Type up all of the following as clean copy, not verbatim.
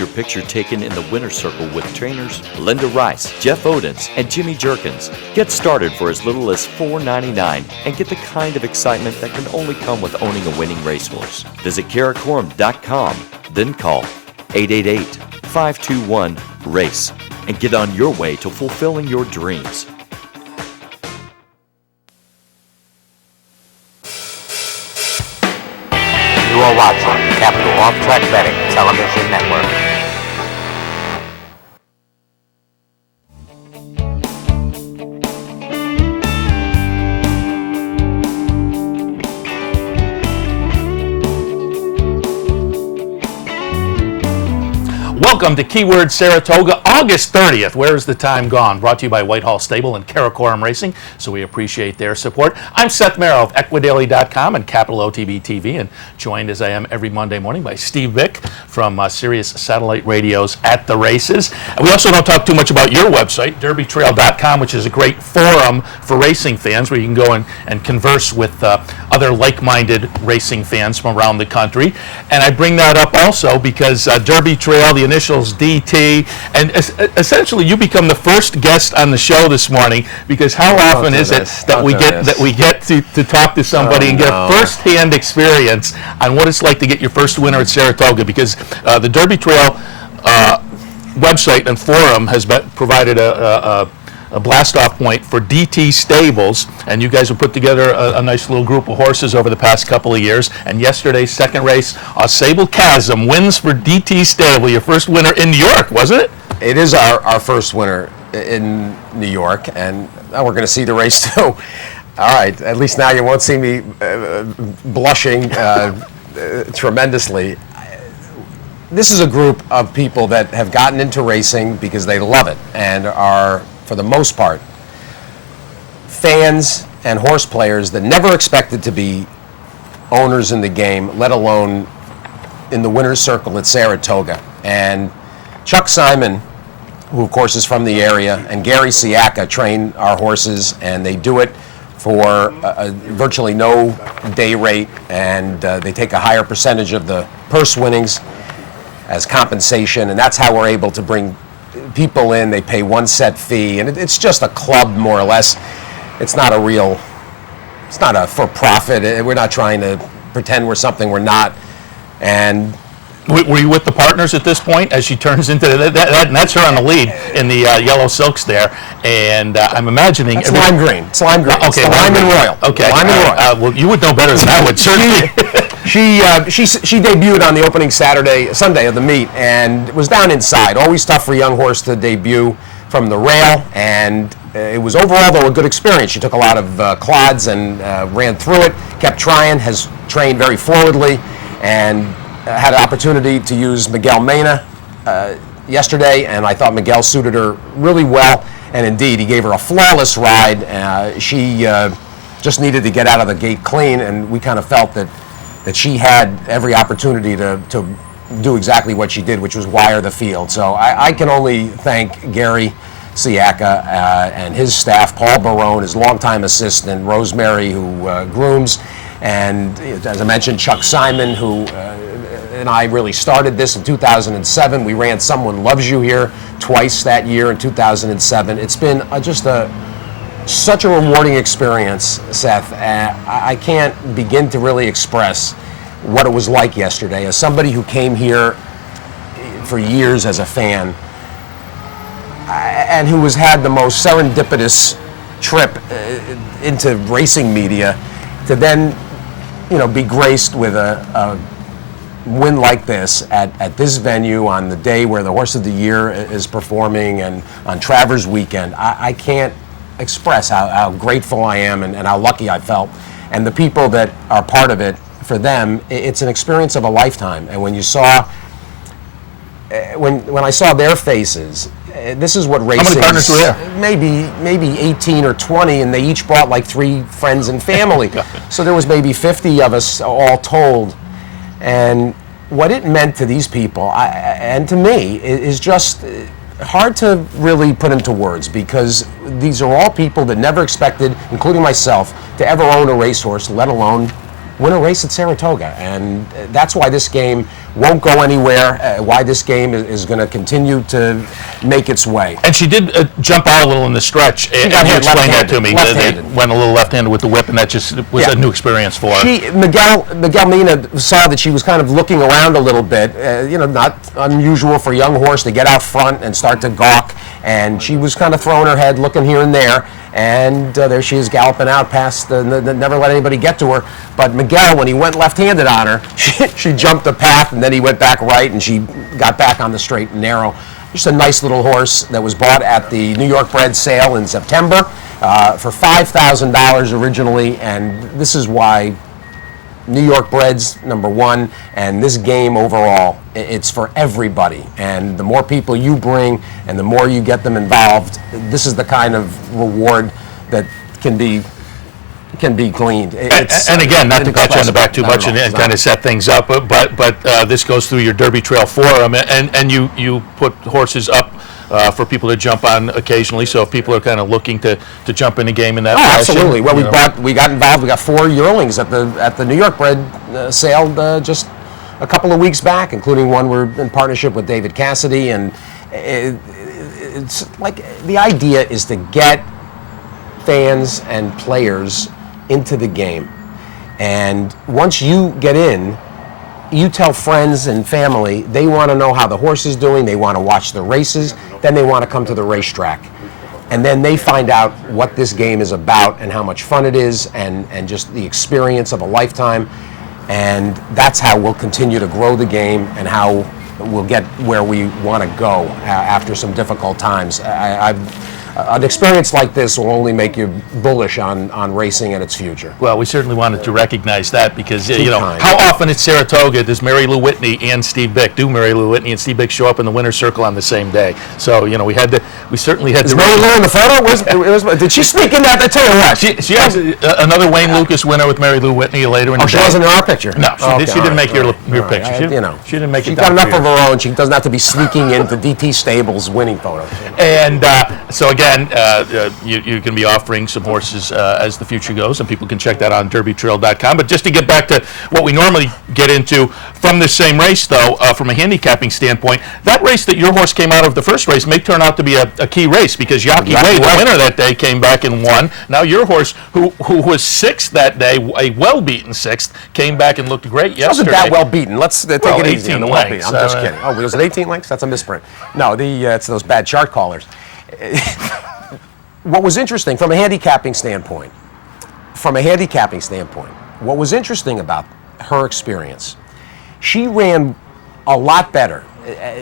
your picture taken in the winner's circle with trainers Linda Rice, Jeff Odens, and Jimmy Jerkins. Get started for as little as $4.99 and get the kind of excitement that can only come with owning a winning racehorse. Visit Karakoram.com, then call 888-521-RACE and get on your way to fulfilling your dreams. You are watching Capital Off Track Betting Television Network. Welcome to Keyword Saratoga, August 30th. Where's the time gone? Brought to you by Whitehall Stable and Karakoram Racing, so we appreciate their support. I'm Seth Merrow of Equidaily.com and Capital OTB TV, and joined as I am every Monday morning by Steve Vick from Sirius Satellite Radio's At the Races. And we also don't talk too much about your website, DerbyTrail.com, which is a great forum for racing fans where you can go and converse with other like-minded racing fans from around the country. And I bring that up also because Derby Trail, the initials DeeTee, and essentially you become the first guest on the show this morning, because how often is it that we get to talk to somebody and get a first-hand experience on what it's like to get your first winner at Saratoga, because the Derby Trail website and forum has provided a blast-off point for DeeTee Stables, and you guys have put together a nice little group of horses over the past couple of years. And yesterday's second race, Ausable Chasm wins for DeeTee Stable, your first winner in New York, wasn't it? It is our first winner in New York, and now we're going to see the race too. All right, at least now you won't see me blushing tremendously. This is a group of people that have gotten into racing because they love it and are, for the most part, fans and horse players that never expected to be owners in the game, let alone in the winner's circle at Saratoga. And Chuck Simon, who of course is from the area, and Gary Siaka train our horses, and they do it for virtually no day rate, and they take a higher percentage of the purse winnings as compensation, and that's how we're able to bring people in. They pay one set fee, and it's just a club, more or less. It's not a for-profit. We're not trying to pretend we're something we're not. And were you with the partners at this point as she turns into that? That's her on the lead in the yellow silks there, and I'm imaning it's lime green. It's lime green. Okay, lime and royal. Okay, lime and royal. Well, you would know better than I would, certainly. She debuted on the opening Sunday of the meet, and was down inside. Always tough for a young horse to debut from the rail, and it was overall, though, a good experience. She took a lot of clods and ran through it, kept trying, has trained very forwardly, and had an opportunity to use Miguel Mena yesterday, and I thought Miguel suited her really well, and indeed, he gave her a flawless ride. She just needed to get out of the gate clean, and we kind of felt that she had every opportunity to do exactly what she did, which was wire the field. So I can only thank Gary Siaka and his staff, Paul Barone, his longtime assistant, Rosemary, who grooms, and as I mentioned, Chuck Simon, who and I really started this in 2007. We ran Someone Loves You here twice that year in 2007. It's been such a rewarding experience, Seth. I can't begin to really express what it was like yesterday. As somebody who came here for years as a fan, and who has had the most serendipitous trip into racing media, to then, be graced with a win like this at this venue on the day where the Horse of the Year is performing, and on Travers Weekend, I can't express how grateful I am and how lucky I felt. And the people that are part of it, for them, it's an experience of a lifetime. And when you saw, when I saw their faces, this is what racing. How many partners were there? Maybe 18 or 20, and they each brought like 3 friends and family. So there was maybe 50 of us all told. And what it meant to these people, and to me, is just hard to really put into words, because these are all people that never expected, including myself, to ever own a racehorse, let alone win a race at Saratoga. And that's why this game won't go anywhere, why this game is going to continue to make its way. And she did jump out a little in the stretch, and got you hit explained that to me. left-handed. They went a little left-handed with the whip, and that just was a new experience for her. Miguel Mina saw that she was kind of looking around a little bit, not unusual for a young horse to get out front and start to gawk, and she was kind of throwing her head, looking here and there, and there she is galloping out past, never let anybody get to her. But Miguel, when he went left-handed on her, she jumped the path, and then he went back right, and she got back on the straight and narrow. Just a nice little horse that was bought at the New York bred sale in September for $5,000 originally, and this is why New York breds, #1, and this game overall, it's for everybody. And the more people you bring and the more you get them involved, this is the kind of reward that can be gleaned. And again, not to pat you on the back too much and kind of set things up, but this goes through your Derby Trail Forum, and you put horses up for people to jump on occasionally. So if people are kind of looking to jump in a game in that fashion, absolutely. Well, we got involved. We got 4 yearlings at the New York bred sale just a couple of weeks back, including one we're in partnership with David Cassidy, and it's like the idea is to get fans and players into the game, and once you get in, you tell friends and family they want to know how the horse is doing, they want to watch the races, then they want to come to the racetrack. And then they find out what this game is about and how much fun it is and just the experience of a lifetime. And that's how we'll continue to grow the game and how we'll get where we want to go after some difficult times. An experience like this will only make you bullish on racing and its future. Well, we certainly wanted to recognize that because, kind. how often at Saratoga does Mary Lou Whitney and Steve Bick, Mary Lou Whitney and Steve Bick show up in the winner's circle on the same day? So, we certainly had to. Is Mary Lou in the photo? Did she sneak in that? I tell you what. She has another Wayne Lucas winner with Mary Lou Whitney later in the day. She wasn't in our picture? No, she didn't make your picture. She didn't make it. She's got enough of her own. She doesn't have to be sneaking into DeeTee Stables winning photos. And so again, you can be offering some horses as the future goes, and people can check that on derbytrail.com. But just to get back to what we normally get into from this same race, though, from a handicapping standpoint, that race that your horse came out of the first race may turn out to be a key race because Jockey Javier, the winner that day, came back and won. Now your horse, who was 6th that day, a well-beaten 6th, came back and looked great yesterday. Wasn't that well-beaten. Let's take it easy on the well-beaten. I'm just kidding. Oh, was it 18 lengths? That's a misprint. No, it's those bad chart callers. What was interesting from a handicapping standpoint, what was interesting about her experience, she ran a lot better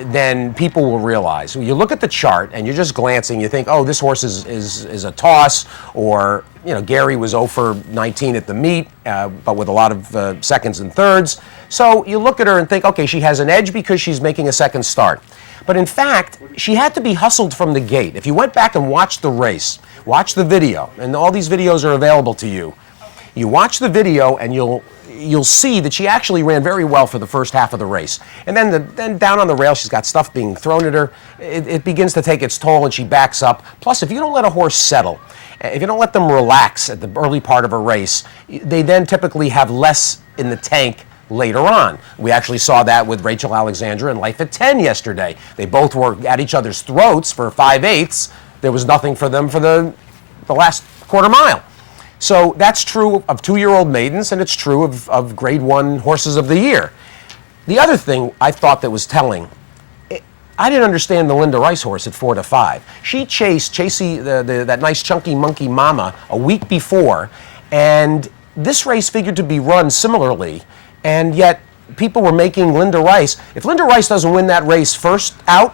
than people will realize. When you look at the chart and you're just glancing, you think, oh, this horse is a toss, or Gary was 0 for 19 at the meet, but with a lot of seconds and thirds. So you look at her and think, okay, she has an edge because she's making a second start. But in fact, she had to be hustled from the gate. If you went back and watched the race, watch the video, and all these videos are available to you. You watch the video and you'll see that she actually ran very well for the first half of the race. And then down on the rail, she's got stuff being thrown at her. It begins to take its toll and she backs up. Plus, if you don't let a horse settle, if you don't let them relax at the early part of a race, they then typically have less in the tank later on. We actually saw that with Rachel Alexandra and Life at 10 yesterday. They both were at each other's throats for 5/8. There was nothing for them for the last quarter mile. So that's true of 2-year-old maidens, and it's true of Grade 1 horses of the year. The other thing I thought that was telling, I didn't understand the Linda Rice horse at 4 to 5. She chased Chasey, that nice chunky monkey mama, a week before, and this race figured to be run similarly, and yet people were making Linda Rice. If Linda Rice doesn't win that race first out,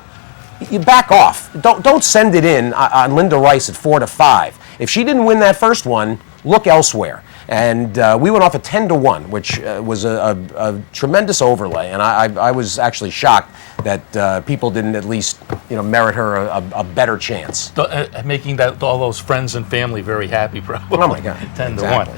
you back off. Don't send it in on Linda Rice at 4 to 5. If she didn't win that first one, look elsewhere. And we went off at 10 to 1, which was a tremendous overlay. And I was actually shocked that people didn't at least merit her a better chance. Making all those friends and family very happy, probably. Oh my God! 10 to 1.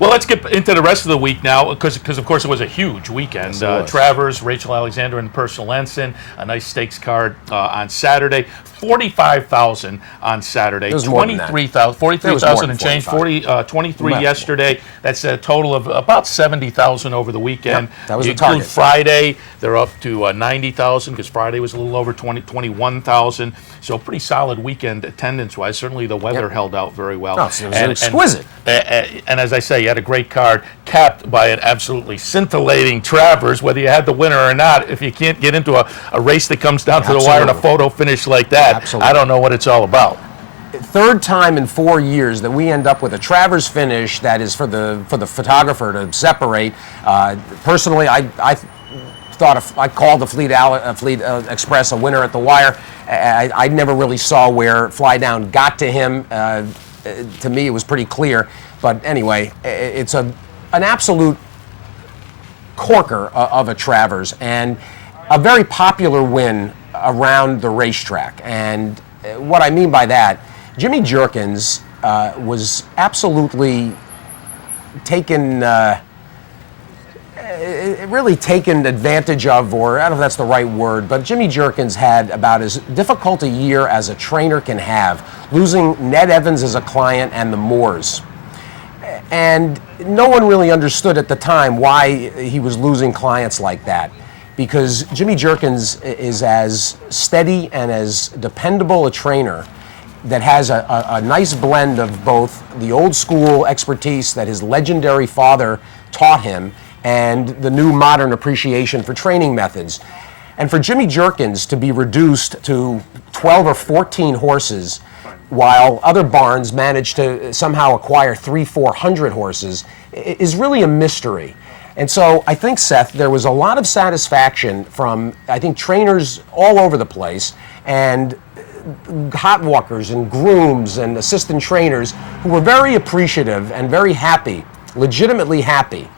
Well, let's get into the rest of the week now, because of course it was a huge weekend. Yes, Travers, Rachel Alexander, and Personal Ensign, a nice stakes card on Saturday. 45,000 on Saturday. It was more than that. 43,000 and change. 45. 23 yesterday. That's a total of about 70,000 over the weekend. Yep, that was you the target. include Friday, they're up to 90,000 because Friday was a little over 21,000. So pretty solid weekend attendance-wise. Certainly the weather held out very well. Oh, it was exquisite. And as I say, you had a great card capped by an absolutely scintillating Travers, whether you had the winner or not. If you can't get into a race that comes down to the wire in a photo finish like that, I don't know what it's all about. Third time in 4 years that we end up with a Travers finish that is for the photographer to separate. Personally, I thought I called the Fleet Express a winner at the wire. I never really saw where Fly Down got to him. To me, it was pretty clear. But anyway, it's an absolute corker of a Travers and a very popular win around the racetrack. And what I mean by that, Jimmy Jerkins was absolutely taken advantage of, or I don't know if that's the right word, but Jimmy Jerkins had about as difficult a year as a trainer can have, losing Ned Evans as a client and the Moors. And no one really understood at the time why he was losing clients like that, because Jimmy Jerkins is as steady and as dependable a trainer that has a nice blend of both the old school expertise that his legendary father taught him and the new modern appreciation for training methods. And for Jimmy Jerkins to be reduced to 12 or 14 horses while other barns managed to somehow acquire 300-400 horses is really a mystery. And so I think, Seth, there was a lot of satisfaction from, I think, trainers all over the place and hot walkers and grooms and assistant trainers who were very appreciative and very happy, legitimately happy.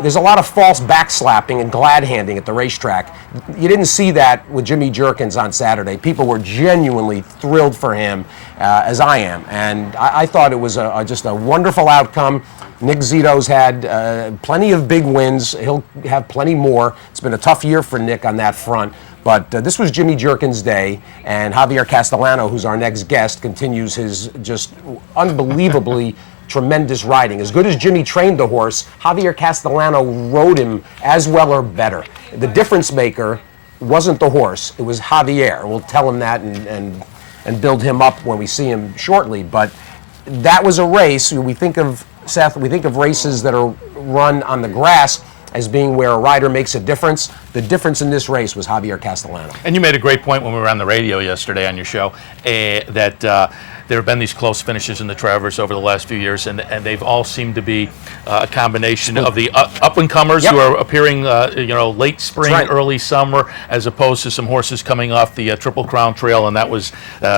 There's a lot of false backslapping and glad-handing at the racetrack. You didn't see that with Jimmy Jerkins on Saturday. People were genuinely thrilled for him, as I am. And I thought it was just a wonderful outcome. Nick Zito's had plenty of big wins. He'll have plenty more. It's been a tough year for Nick on that front. But this was Jimmy Jerkins' day, and Javier Castellano, who's our next guest, continues his just unbelievably tremendous riding. As good as Jimmy trained the horse, Javier Castellano rode him as well or better. The difference maker wasn't the horse, it was Javier. We'll tell him that and build him up when we see him shortly. But that was a race. We think of, Seth, we think of races that are run on the grass as being where a rider makes a difference. The difference in this race was Javier Castellano. And you made a great point when we were on the radio yesterday on your show, that there have been these close finishes in the Travers over the last few years, and they've all seemed to be a combination of the up-and-comers who are appearing late spring, early summer, as opposed to some horses coming off the Triple Crown Trail, and that was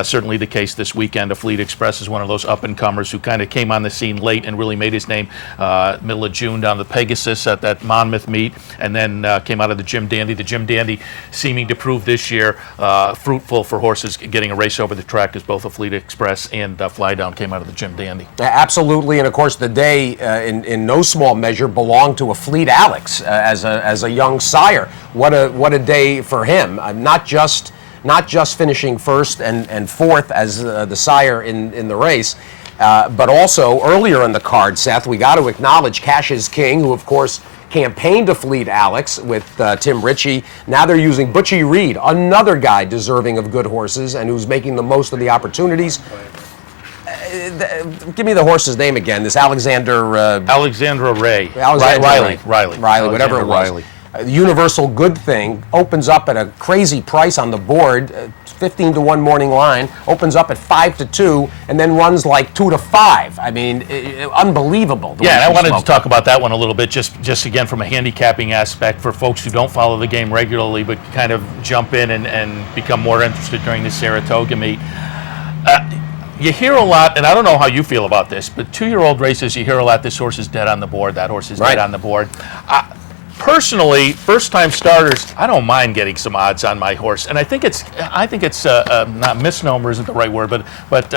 certainly the case this weekend. A Fleet Express is one of those up-and-comers who kind of came on the scene late and really made his name middle of June down the Pegasus at that Monmouth meet, and then came out of the Jim Dandy. The Jim Dandy seeming to prove this year fruitful for horses getting a race over the track, as both a Fleet Express and Fly Down came out of the Jim Dandy. Absolutely, and of course the day in no small measure belonged to a Fleet Alex as a young sire. What a day for him. Not just finishing first and fourth as the sire in the race, but also earlier in the card, Seth, we got to acknowledge Cash is King, who of course campaigned to Fleet Alex with Tim Ritchie. Now they're using Butchie Reed, another guy deserving of good horses and who's making the most of the opportunities. Give me the horse's name again. This Alexandra Riley, whatever it was. Universal Good Thing opens up at a crazy price on the board, 15-1 morning line, opens up at 5-2, and then runs like 2-5. I mean, unbelievable. Yeah, and I wanted to talk about that one a little bit, just again from a handicapping aspect for folks who don't follow the game regularly, but kind of jump in and become more interested during the Saratoga meet. You hear a lot, and I don't know how you feel about this, but 2-year-old races, you hear a lot, this horse is dead on the board, that horse is dead on the board. Personally, first-time starters, I don't mind getting some odds on my horse, and I think it's not misnomer isn't the right word, but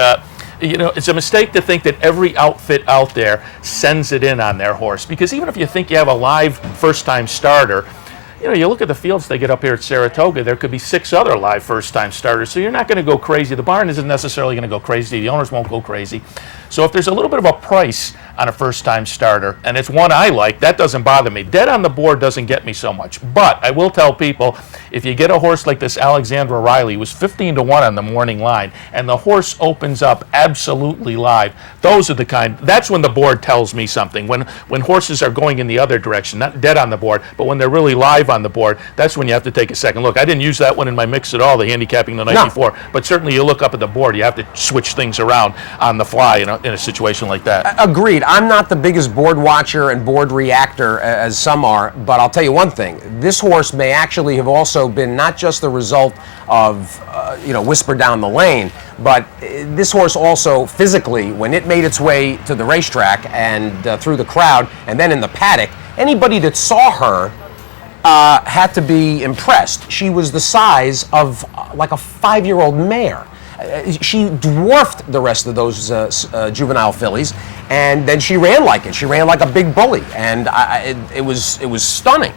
it's a mistake to think that every outfit out there sends it in on their horse, because even if you think you have a live first-time starter, you look at the fields they get up here at Saratoga, there could be 6 other live first-time starters, so you're not going to go crazy. The barn isn't necessarily going to go crazy. The owners won't go crazy. So if there's a little bit of a price on a first-time starter, and it's one I like, that doesn't bother me. Dead on the board doesn't get me so much. But I will tell people, if you get a horse like this Alexandra Riley, was 15-1 on the morning line, and the horse opens up absolutely live, those are the kind, that's when the board tells me something. When horses are going in the other direction, not dead on the board, but when they're really live on the board, that's when you have to take a second look. I didn't use that one in my mix at all, the handicapping the night before, but certainly you look up at the board, you have to switch things around on the fly in a situation like that. Agreed. I'm not the biggest board watcher and board reactor as some are, but I'll tell you one thing. This horse may actually have also been not just the result of, whisper down the lane, but this horse also physically, when it made its way to the racetrack and through the crowd and then in the paddock, anybody that saw her had to be impressed. She was the size of like a 5-year-old mare. She dwarfed the rest of those juvenile fillies, and then she ran like it. She ran like a big bully, and it was stunning.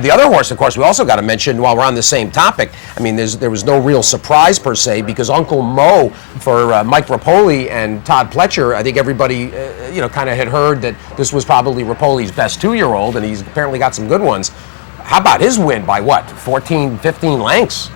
The other horse, of course, we also got to mention while we're on the same topic. I mean, there was no real surprise per se because Uncle Mo for Mike Rapoli and Todd Pletcher. I think everybody, kind of had heard that this was probably Rapoli's best 2-year-old, and he's apparently got some good ones. How about his win by what, 14, 15 lengths?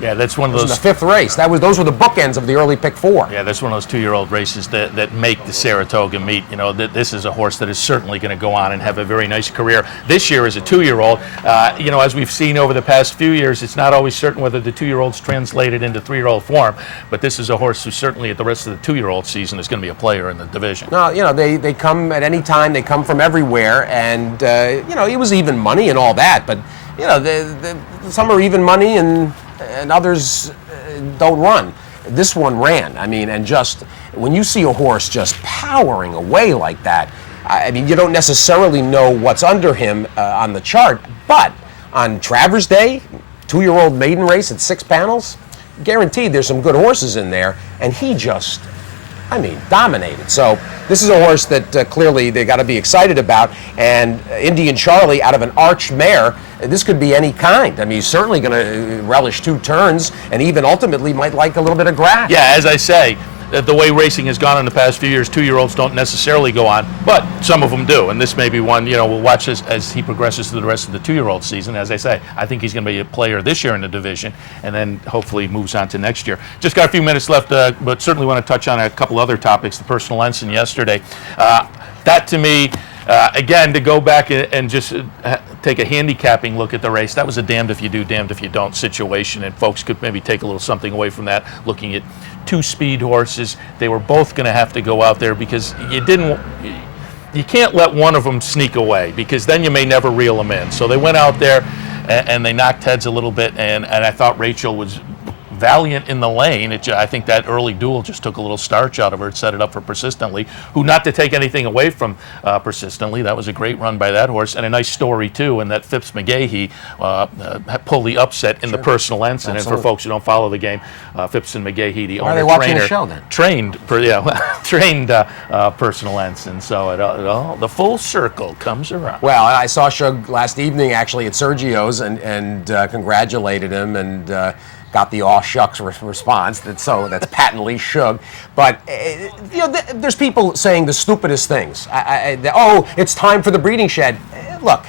Yeah, that's one of those. This was the 5th race. Those were the bookends of the early pick 4. Yeah, that's one of those 2-year-old races that make the Saratoga meet. This is a horse that is certainly going to go on and have a very nice career. This year as a 2-year-old, as we've seen over the past few years, it's not always certain whether the 2-year-old's translated into 3-year-old form, but this is a horse who certainly at the rest of the 2-year-old season is going to be a player in the division. No, they come at any time. They come from everywhere, and, it was even money and all that, but, some are even money and others don't run. This one ran. I mean, and just when you see a horse just powering away like that, I mean, you don't necessarily know what's under him on the chart, but on Travers Day, 2-year-old maiden race at 6 panels, guaranteed there's some good horses in there, and he just, dominated. So this is a horse that clearly they got to be excited about, and Indian Charlie out of an arch mare, this could be any kind. I mean, he's certainly going to relish 2 turns and even ultimately might like a little bit of grass. Yeah, as I say, the way racing has gone in the past few years, 2-year-olds don't necessarily go on, but some of them do, and this may be one, we'll watch as he progresses through the rest of the 2-year-old season. As I say, I think he's going to be a player this year in the division, and then hopefully moves on to next year. Just got a few minutes left, but certainly want to touch on a couple other topics. The personal ensign yesterday. That to me, again, to go back and just take a handicapping look at the race, that was a damned if you do, damned if you don't situation, and folks could maybe take a little something away from that, looking at 2 speed horses. They were both going to have to go out there because you can't let one of them sneak away because then you may never reel them in. So they went out there and they knocked heads a little bit, and I thought Rachel was valiant in the lane. I think that early duel just took a little starch out of her. It set it up for Persistently, who, not to take anything away from Persistently, that was a great run by that horse, and a nice story too, and that Phipps McGahee pulled the upset in the personal ensign. And for folks who don't follow the game, Phipps and McGahee, the owner, trained personal ensign. So the full circle comes around. Well, I saw Shug last evening actually at Sergio's and congratulated him and got the aw shucks response. That's patently Shug. But there's people saying the stupidest things. It's time for the breeding shed. Look,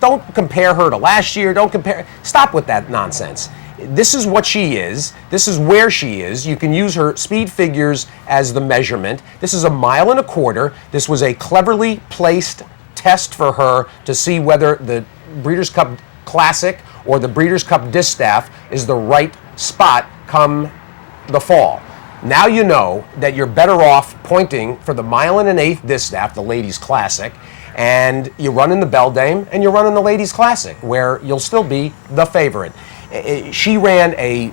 don't compare her to last year. Stop with that nonsense. This is what she is. This is where she is. You can use her speed figures as the measurement. This is 1.25 miles. This was a cleverly placed test for her to see whether the Breeders' Cup Classic or the Breeders' Cup Distaff is the right spot come the fall. Now you know that you're better off pointing for the 1 1/8 Distaff, the Ladies' Classic, and you run in the Beldame and you run in the Ladies' Classic, where you'll still be the favorite. She ran a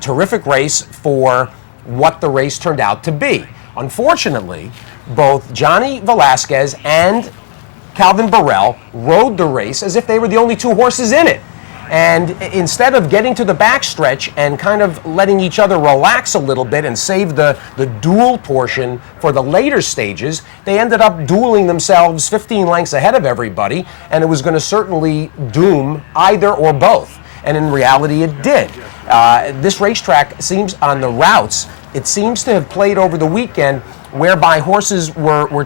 terrific race for what the race turned out to be. Unfortunately, both Johnny Velasquez and Calvin Burrell rode the race as if they were the only 2 horses in it. And instead of getting to the backstretch and kind of letting each other relax a little bit and save the duel portion for the later stages, they ended up dueling themselves 15 lengths ahead of everybody, and it was going to certainly doom either or both. And in reality, it did. This racetrack seems, on the routes, it seems to have played over the weekend whereby horses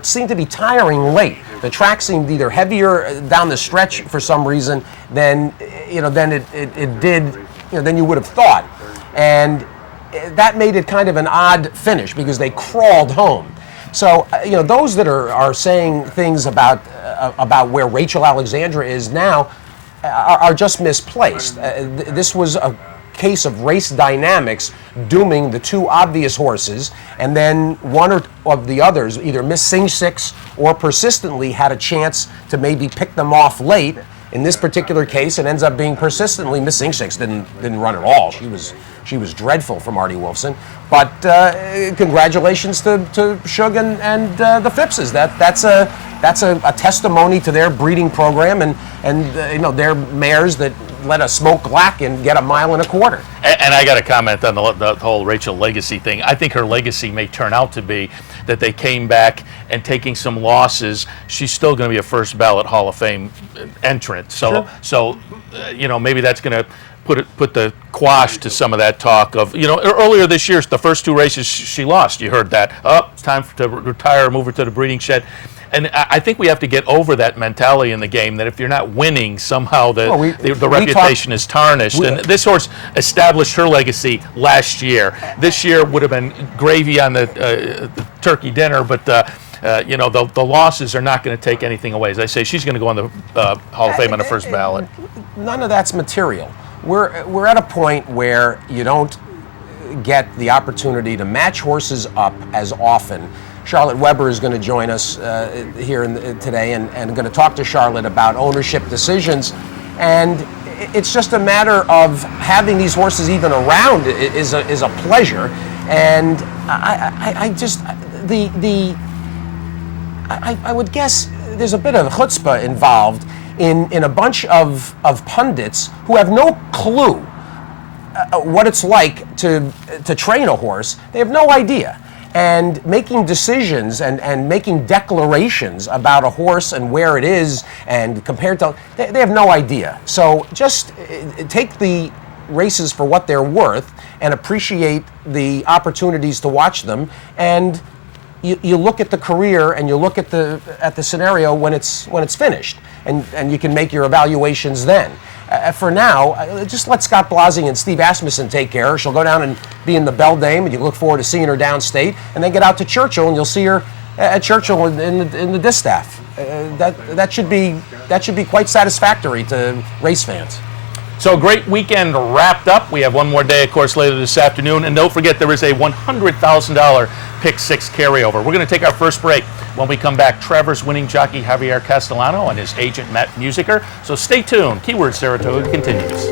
seemed to be tiring late. The track seemed either heavier down the stretch for some reason than it did than you would have thought, and that made it kind of an odd finish because they crawled home. So those that are saying things about where Rachel Alexandra is now are just misplaced. This was a case of race dynamics dooming the two obvious horses, and then one or of the others either missed Sing Six or persistently had a chance to maybe pick them off late. In this particular case, it ends up being persistently Miss Sing Six didn't run at all. She was dreadful for Marty Wolfson. But congratulations to Shug and the Phippses. That's a testimony to their breeding program and their mares that let a smoke black and get 1.25 miles. And I got to comment on the whole Rachel legacy thing. I think her legacy may turn out to be that they came back and taking some losses, she's still going to be a first ballot Hall of Fame entrant. So, maybe that's going to put the quash to some of that talk of, earlier this year, the first 2 races she lost. You heard that. It's time to retire, move her to the breeding shed. And I think we have to get over that mentality in the game that if you're not winning, somehow the reputation is tarnished. And this horse established her legacy last year. This year would have been gravy on the turkey dinner, but the losses are not going to take anything away. As I say, she's going to go on the Hall of Fame on the first ballot. None of that's material. We're at a point where you don't get the opportunity to match horses up as often. Charlotte Weber is going to join us here today and going to talk to Charlotte about ownership decisions. And it's just a matter of having these horses even around is a pleasure. And I would guess there's a bit of chutzpah involved in a bunch of pundits who have no clue what it's like to train a horse. They have no idea. And making decisions and making declarations about a horse and where it is and compared to, they have no idea. So just take the races for what they're worth and appreciate the opportunities to watch them. And you look at the career and you look at the scenario when it's finished, and you can make your evaluations then. For now, just let Scott Blasing and Steve Asmussen take care. She'll go down and be in the Beldame, and you look forward to seeing her downstate, and then get out to Churchill, and you'll see her at Churchill in the distaff. That should be quite satisfactory to race fans. So great weekend wrapped up. We have one more day, of course, later this afternoon. And don't forget, there is a $100,000 Pick 6 carryover. We're going to take our first break. When we come back, Trevor's winning jockey Javier Castellano and his agent Matt Musiker. So stay tuned. Keyword Saratoga continues.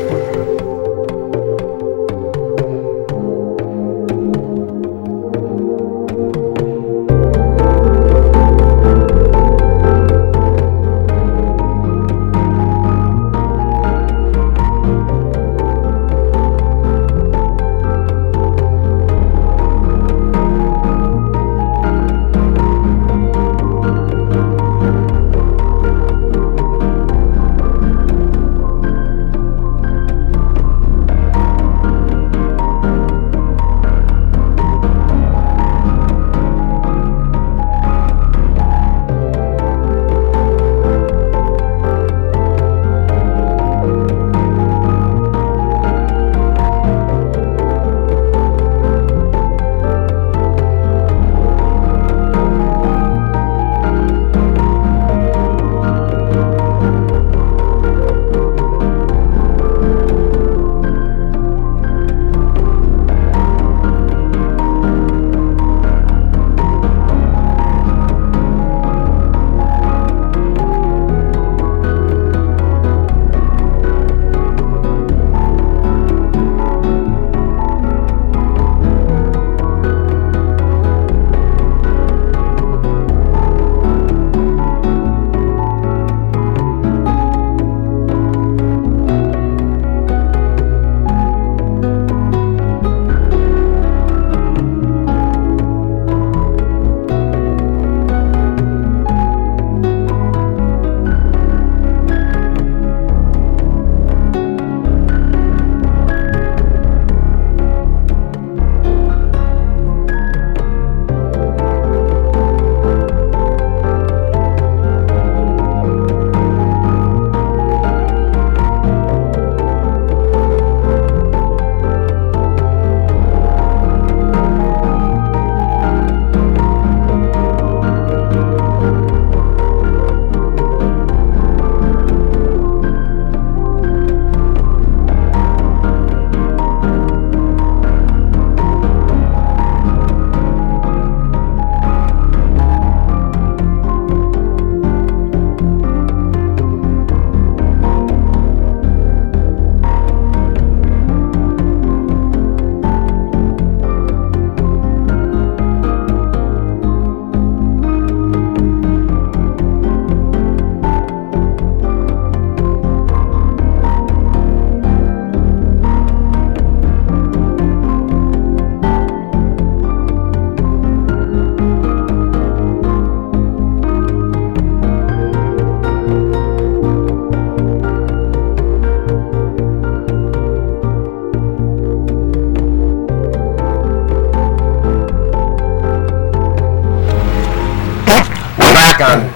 back on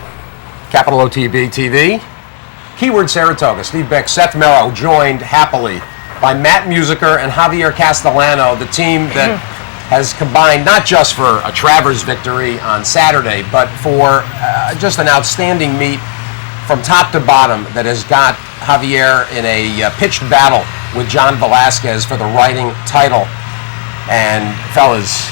Capital OTB TV. Keyword Saratoga. Steve Beck, Seth Merrow, joined happily by Matt Musiker and Javier Castellano, the team that has combined not just for a Travers victory on Saturday, but for just an outstanding meet from top to bottom that has got Javier in a pitched battle with John Velasquez for the riding title. And fellas,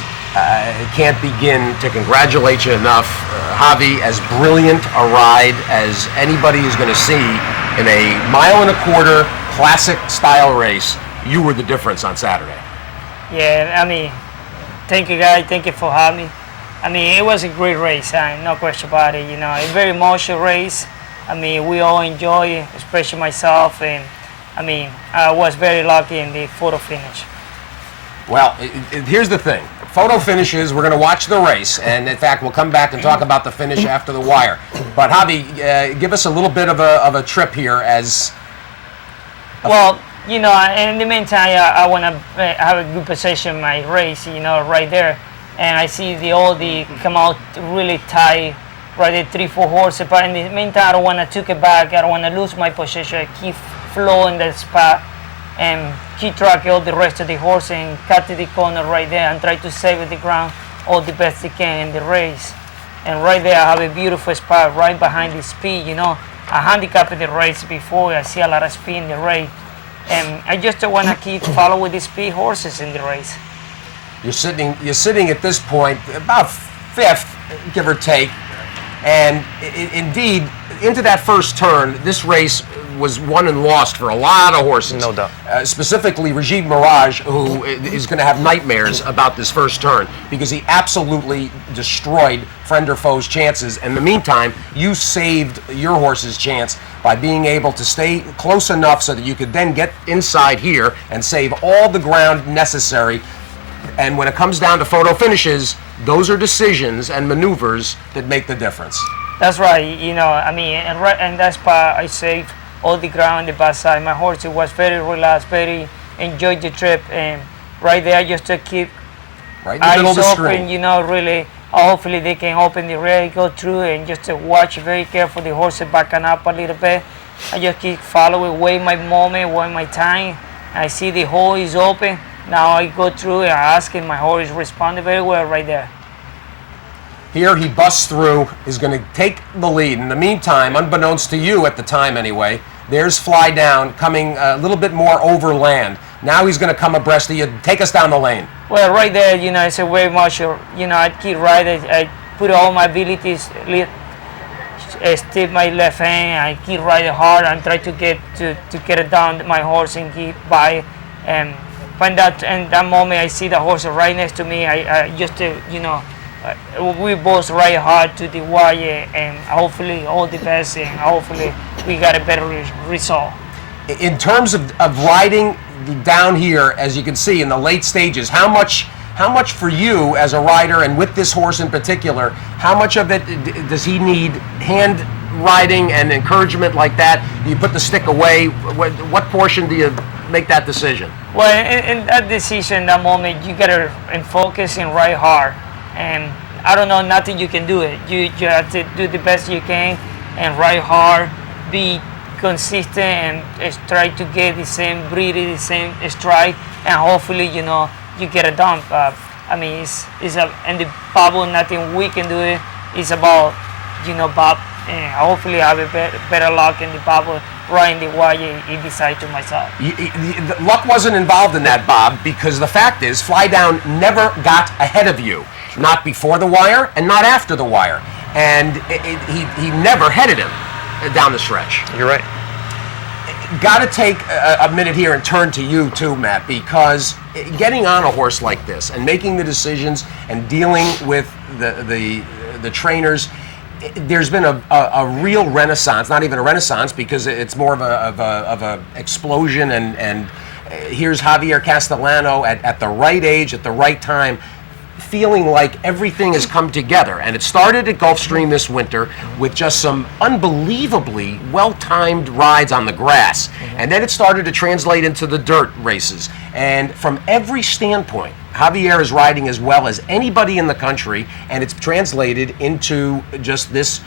can't begin to congratulate you enough. Javi, as brilliant a ride as anybody is going to see in a 1.25-mile classic style race. You were the difference on Saturday. Yeah, I mean, thank you guys, thank you for having me. I mean, it was a great race, no question about it. You know, a very emotional race. I mean, we all enjoy it, especially myself, and I mean, I was very lucky in the photo finish. Well, here's the thing. Photo finishes, we're going to watch the race, and in fact, we'll come back and talk about the finish after the wire. But Javi, give us a little bit of a trip here as... Well, you know, in the meantime, I want to have a good position in my race, you know, right there. And I see the come out really tight, right there, 3-4 horses. But in the meantime, I don't want to take it back. I don't want to lose my position. I keep flowing that spot and keep track of all the rest of the horse and cut to the corner right there and try to save the ground all the best they can in the race. And right there, I have a beautiful spot right behind the speed, you know. I handicapped the race before. I see a lot of speed in the race. And I just want to keep following the speed horses in the race. You're sitting at this point about 5th, give or take. And indeed, into that first turn, this race was won and lost for a lot of horses. No doubt. Specifically, Rajiv Mirage, who is going to have nightmares about this first turn because he absolutely destroyed friend or foe's chances. In the meantime, you saved your horse's chance by being able to stay close enough so that you could then get inside here and save all the ground necessary. And when it comes down to photo finishes, those are decisions and maneuvers that make the difference. That's right. You know, I mean, and that spot I saved all the ground on the backside. My horse was very relaxed, very enjoyed the trip, and right there just to keep right in the middle of the eyes screen. open, you know, really. Hopefully they can open the rail, go through, and just to watch very careful the horse backing up a little bit. I just keep following, wait my moment, wait my time. I see the hole is open. Now I go through and I ask him. My horse responded very well right there. Here he busts through, is going to take the lead. In the meantime, unbeknownst to you at the time anyway, there's Fly Down coming a little bit more overland. Now he's going to come abreast of you. Take us down the lane. Well, right there, you know, it's a very much, you know, I keep riding. I put all my abilities, stiff my left hand. I keep riding hard and try to get it down my horse and keep by. And when that moment I see the horse right next to me, I just, you know, we both ride hard to the wire, and hopefully all the best, and hopefully we got a better result. In terms of riding down here, as you can see in the late stages, how much for you as a rider, and with this horse in particular, how much of it does he need hand riding and encouragement like that? Do you put the stick away? What portion do you make that decision? Well, in that decision, that moment, you gotta focus and ride hard. And I don't know, nothing you can do it. You have to do the best you can and ride hard, be consistent, and try to get the same breathing, the same stride, and hopefully, you know, you get it done. I mean, it's in the bubble, nothing we can do it. It's about, you know, Bob, and hopefully I have a better luck in the bubble, right in the wire, he decided to myself. The luck wasn't involved in that, Bob, because the fact is, Fly Down never got ahead of you. Not before the wire and not after the wire. And he never headed him down the stretch. You're right. Got to take a minute here and turn to you too, Matt, because getting on a horse like this and making the decisions and dealing with the trainers, there's been a real renaissance, not even a renaissance because it's more of a explosion, and here's Javier Castellano at the right age, at the right time, feeling like everything has come together. And it started at Gulfstream this winter with just some unbelievably well-timed rides on the grass. And then it started to translate into the dirt races. And from every standpoint, Javier is riding as well as anybody in the country, and it's translated into just this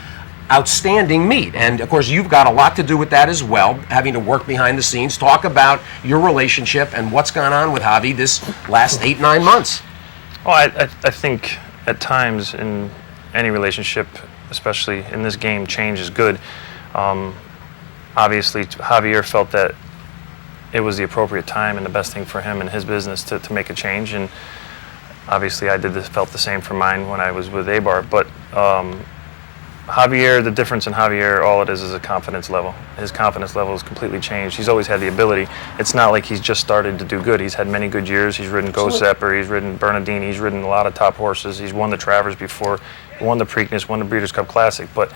outstanding meet. And of course, you've got a lot to do with that as well, having to work behind the scenes. Talk about your relationship and what's gone on with Javi this last 8-9 months. Well, I think at times in any relationship, especially in this game, change is good. Obviously, Javier felt that it was the appropriate time and the best thing for him and his business to make a change. And obviously, felt the same for mine when I was with Abar. But Javier, the difference in Javier, all it is a confidence level. His confidence level has completely changed. He's always had the ability. It's not like he's just started to do good. He's had many good years. He's ridden Go Zepper, he's ridden Bernardini, he's ridden a lot of top horses. He's won the Travers before, he won the Preakness, won the Breeders' Cup Classic. But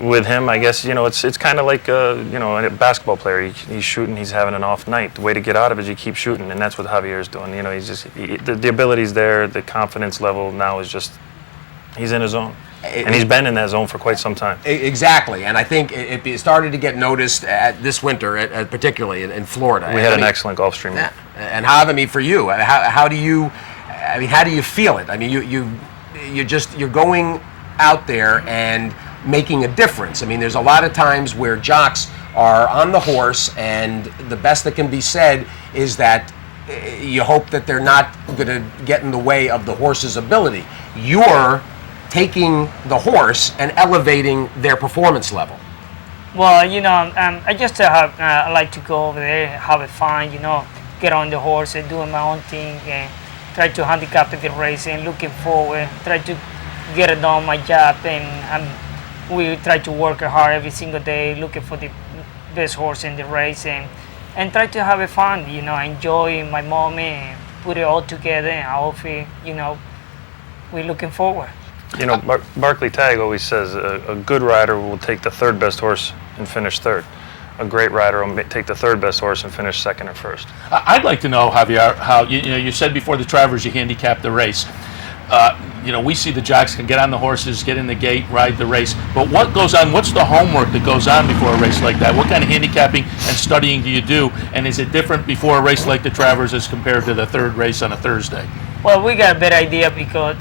with him, I guess, it's kind of like a basketball player. He's shooting, he's having an off night. The way to get out of it is you keep shooting, and that's what Javier is doing. The ability's there, the confidence level now is just, he's in his zone. And he's been in that zone for quite some time. Exactly, and I think it started to get noticed this winter, particularly in Florida. We had an excellent Gulfstream. Yeah. And Javi, for you, how do you feel it? I mean, you're going out there and making a difference. I mean, there's a lot of times where jocks are on the horse, and the best that can be said is that you hope that they're not going to get in the way of the horse's ability. You're taking the horse and elevating their performance level. Well, I just I like to go over there, have it fun, get on the horse and doing my own thing and try to handicap the race and looking forward, try to get it done my job, and we try to work hard every single day looking for the best horse in the race and try to have it fun, enjoy my moment and put it all together, and hopefully, we're looking forward. Barclay Tagg always says a good rider will take the third best horse and finish third. A great rider will take the third best horse and finish second or first. I'd like to know, Javier, how you said before the Travers you handicapped the race. We see the jocks can get on the horses, get in the gate, ride the race. But what goes on? What's the homework that goes on before a race like that? What kind of handicapping and studying do you do? And is it different before a race like the Travers as compared to the third race on a Thursday? Well, we got a better idea because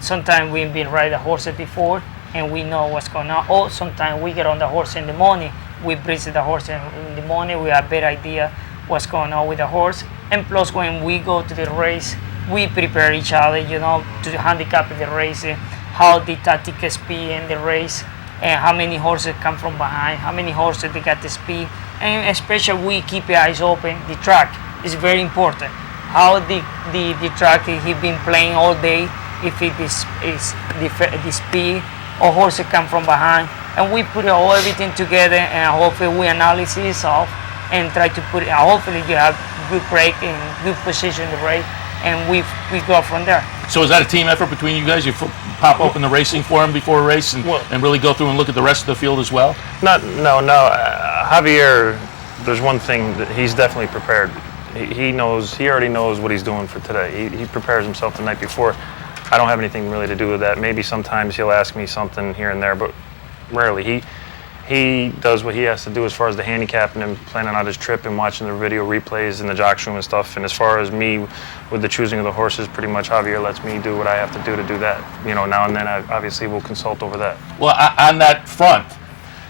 sometimes we've been riding horses before and we know what's going on. Or sometimes we get on the horse in the morning. We breeze the horse in the morning. We have a better idea what's going on with the horse. And plus, when we go to the race, we prepare each other, to handicap the race, how the tactic speed in the race, and how many horses come from behind, how many horses they got the speed. And especially we keep the eyes open. The track is very important. How the track he been playing all day, if it is the speed or horses come from behind, and we put everything together and hopefully we analyze it off and try to put it. Hopefully you have good break and good position in the race, and we go from there. So is that a team effort between you guys? You pop open the racing for him before a race and really go through and look at the rest of the field as well? No. Javier, there's one thing that he's definitely prepared. He already knows what he's doing for today. He prepares himself the night before. I don't have anything really to do with that. Maybe sometimes he'll ask me something here and there, but rarely. He does what he has to do as far as the handicapping and planning out his trip and watching the video replays in the jock's room and stuff. And as far as me with the choosing of the horses, pretty much Javier lets me do what I have to do that. Now and then I obviously will consult over that. Well, on that front,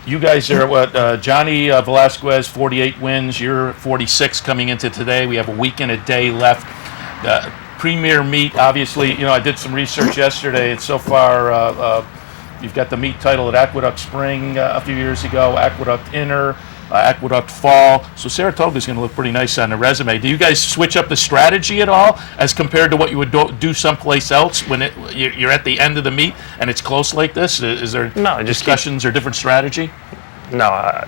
you guys are Johnny Velasquez, 48 wins. You're 46 coming into today. We have a week and a day left. Premier meet, obviously, I did some research yesterday, and so far you've got the meet title at Aqueduct Spring a few years ago, Aqueduct Inner, Aqueduct Fall. So Saratoga's going to look pretty nice on the resume. Do you guys switch up the strategy at all as compared to what you would do someplace else when you're at the end of the meet and it's close like this? Is there discussions or different strategy? No, I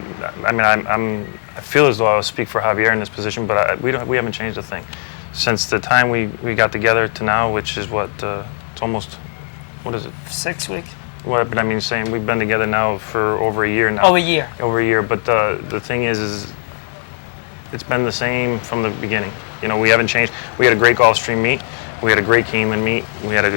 feel as though I would speak for Javier in this position, but we haven't changed a thing. Since the time we got together to now, which is it's almost, 6 weeks. But I mean, saying we've been together now for over a year now. Over a year. Over a year. But the thing is It's been the same from the beginning. You know, we haven't changed. We had a great Gulfstream meet. We had a great Keeneland meet.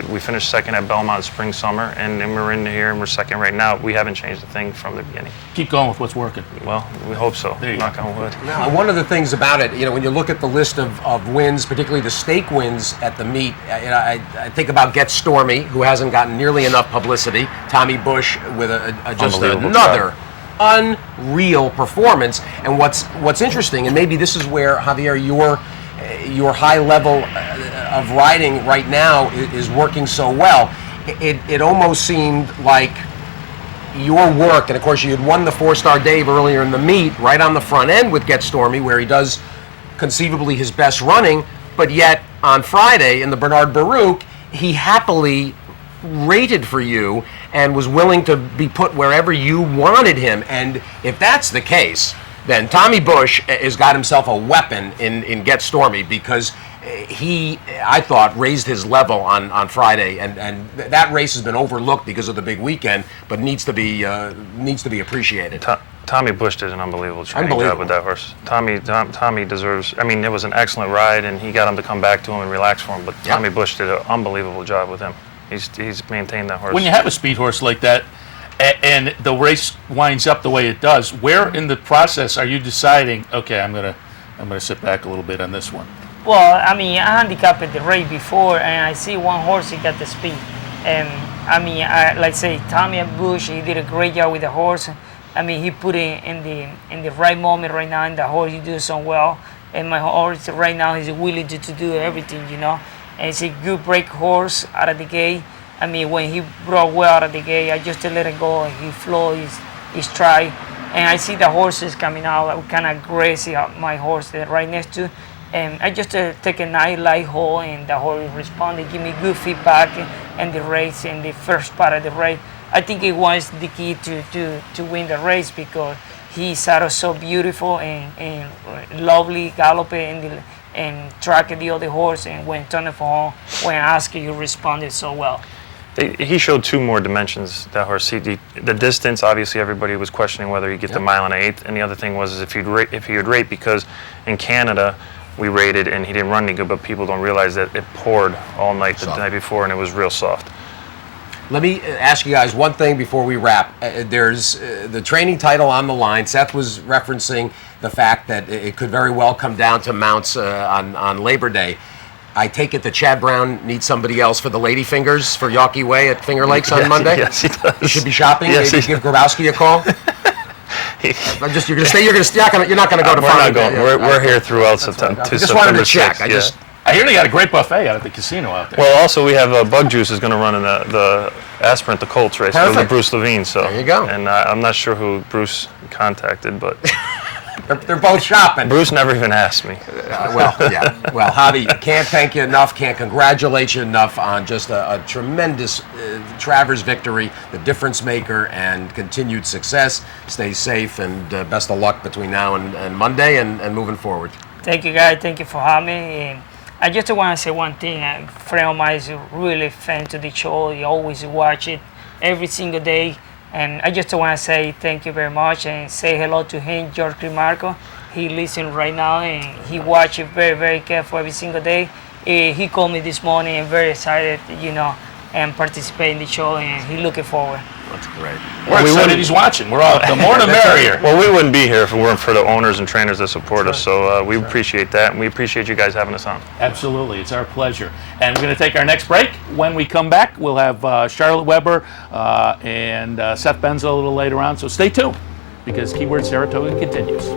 We finished second at Belmont spring, summer, and then we're in here and we're second right now. We haven't changed a thing from the beginning. Keep going with what's working. Well, we hope so. There you Knock go. on wood. Now, one of the things about it, when you look at the list of wins, particularly the stake wins at the meet, I think about Get Stormy, who hasn't gotten nearly enough publicity. Tommy Bush with just Unbelievable another unreal performance. And what's interesting, and maybe this is where, Javier, your high level of riding right now is working so well. It almost seemed like your work, and of course you had won the 4-star Dave earlier in the meet, right on the front end with Get Stormy, where he does conceivably his best running, but yet on Friday in the Bernard Baruch, he happily rated for you and was willing to be put wherever you wanted him. And if that's the case, then Tommy Bush has got himself a weapon in Get Stormy, because he, I thought, raised his level on Friday, and that race has been overlooked because of the big weekend, but needs to be appreciated. Tommy Bush did an unbelievable training job with that horse. Tommy deserves. I mean, it was an excellent ride, and he got him to come back to him and relax for him. But Yep. Tommy Bush did an unbelievable job with him. He's maintained that horse. When you have a speed horse like that, and the race winds up the way it does, where in the process are you deciding, okay, I'm gonna sit back a little bit on this one? Well, I mean, I handicapped the race before, and I see one horse, he got the speed. And I mean, like say, Tommy Bush, he did a great job with the horse. I mean, he put it in the right moment right now, and the horse, he do so well. And my horse right now, he's willing to do everything, And it's a good break horse out of the gate. I mean, when he brought well out of the gate, I just let it go, and he flow his stride. And I see the horses coming out, kind of crazy, my horse there right next to. And I just take a nice light hold, and the horse responded, give me good feedback in the race, in the first part of the race. I think it was the key to win the race, because he started so beautiful and lovely galloping and tracked the other horse, and when turning for home, when asked, he responded so well. He showed two more dimensions, that horse. The distance, obviously, everybody was questioning whether he'd get the mile and an eighth, and the other thing was if he would rate, because in Canada, we rated and he didn't run any good, but people don't realize that it poured all night the night before, and it was real soft. Let me ask you guys one thing before we wrap. There's the training title on the line. Seth was referencing the fact that it could very well come down to mounts on Labor Day. I take it that Chad Brown needs somebody else for the Lady Fingers for Yawkey Way at Finger Lakes on Monday? Yes, he does. He should be shopping. Yes, Maybe give Grabowski a call. You're gonna stay. You're not gonna go to. We're not going. We're here throughout September. I just wanted to check. I hear they got a great buffet out at the casino out there. Well, also we have Bug Juice is going to run in the Aspirant, the Colts race with Bruce Levine. So there you go. And I'm not sure who Bruce contacted, but they're both shopping. Bruce never even asked me. Well, Javi, can't thank you enough. Can't congratulate you enough on just a tremendous Travers victory, the difference maker, and continued success. Stay safe, and best of luck between now and Monday and moving forward. Thank you, guys. Thank you for having me. And I just want to say one thing. A friend of mine is really a fan to the show. He always watch it every single day. And I just want to say thank you very much and say hello to him, George Grimarco. He listens right now and he watches very, very careful every single day. He called me this morning and very excited, and participate in the show, and he looking forward. That's great. We're excited he's watching. We're all the more the merrier. Well, we wouldn't be here if it weren't for the owners and trainers that support us. So we appreciate that, and we appreciate you guys having us on. Absolutely, it's our pleasure. And we're going to take our next break. When we come back, we'll have Charlotte Weber and Seth Benzo a little later on. So stay tuned, because Keyword Saratoga continues.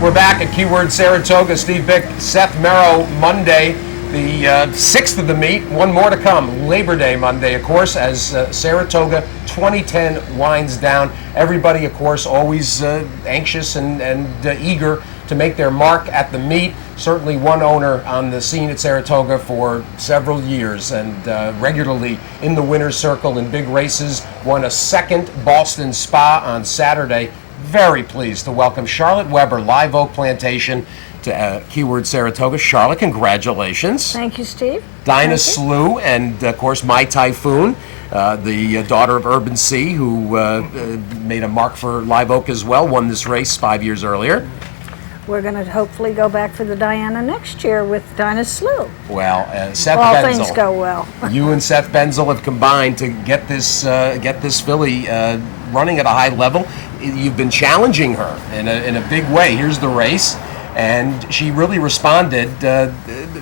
We're back at Keyword Saratoga. Steve Bick, Seth Merrow, Monday, the 6th of the meet. One more to come. Labor Day Monday, of course, as Saratoga 2010 winds down. Everybody, of course, always anxious and eager to make their mark at the meet. Certainly one owner on the scene at Saratoga for several years and regularly in the winner's circle in big races. Won a second Boston Spa on Saturday. Very pleased to welcome Charlotte Weber, Live Oak Plantation, to Keyword Saratoga. Charlotte, congratulations. Thank you, Steve. Dinah Slew and, of course, My Typhoon, the daughter of Urban C, who made a mark for Live Oak as well, won this race 5 years earlier. We're going to hopefully go back for the Diana next year with Dinah Slew. Well, Seth All Benzel. things go well. You and Seth Benzel have combined to get this filly running at a high level. You've been challenging her in a big way. Here's the race, and she really responded.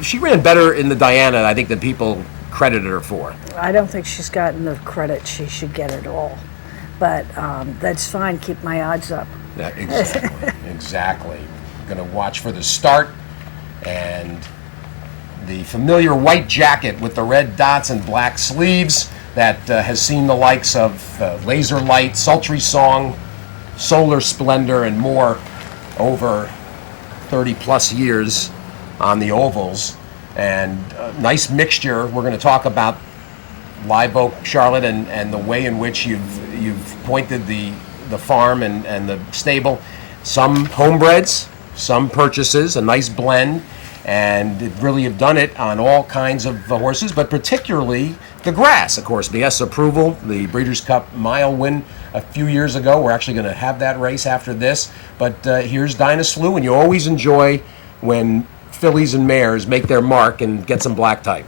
She ran better in the Diana, I think, than people credited her for. I don't think she's gotten the credit she should get at all. But that's fine. Keep my odds up. Yeah, exactly. Exactly. Going to watch for the start and the familiar white jacket with the red dots and black sleeves that has seen the likes of Laser Light, Sultry Song, Solar Splendor, and more over 30 plus years on the ovals. And a nice mixture. We're going to talk about Live Oak, Charlotte, and the way in which you've pointed the farm and the stable. Some homebreds, some purchases, a nice blend, and really have done it on all kinds of horses, but particularly the grass, of course. BS approval, the Breeders' Cup Mile win a few years ago. We're actually going to have that race after this, but here's Dinah Slew, and you always enjoy when fillies and mares make their mark and get some black type.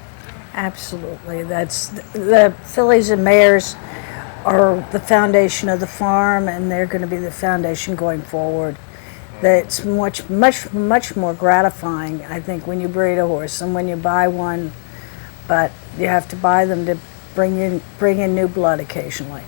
Absolutely. That's the fillies and mares are the foundation of the farm, and they're going to be the foundation going forward. That's much more gratifying, I think, when you breed a horse than when you buy one. But you have to buy them to bring in new blood occasionally.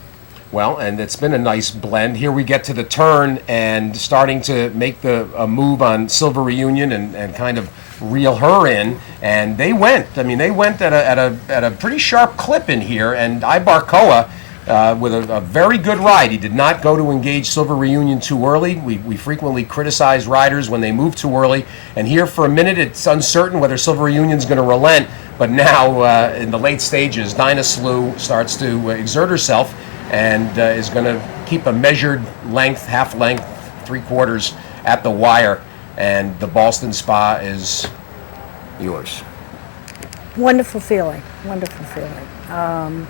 Well, and it's been a nice blend. Here we get to the turn and starting to make a move on Silver Reunion and kind of reel her in. And they went. I mean, they went at a pretty sharp clip in here. And Ibarcoa, with a very good ride. He did not go to engage Silver Reunion too early. We frequently criticize riders when they move too early. And here for a minute, it's uncertain whether Silver Reunion's going to relent. But now, in the late stages, Dinah Slew starts to exert herself and is going to keep a measured length, half length, 3/4 at the wire. And the Boston Spa is yours. Wonderful feeling. Wonderful feeling.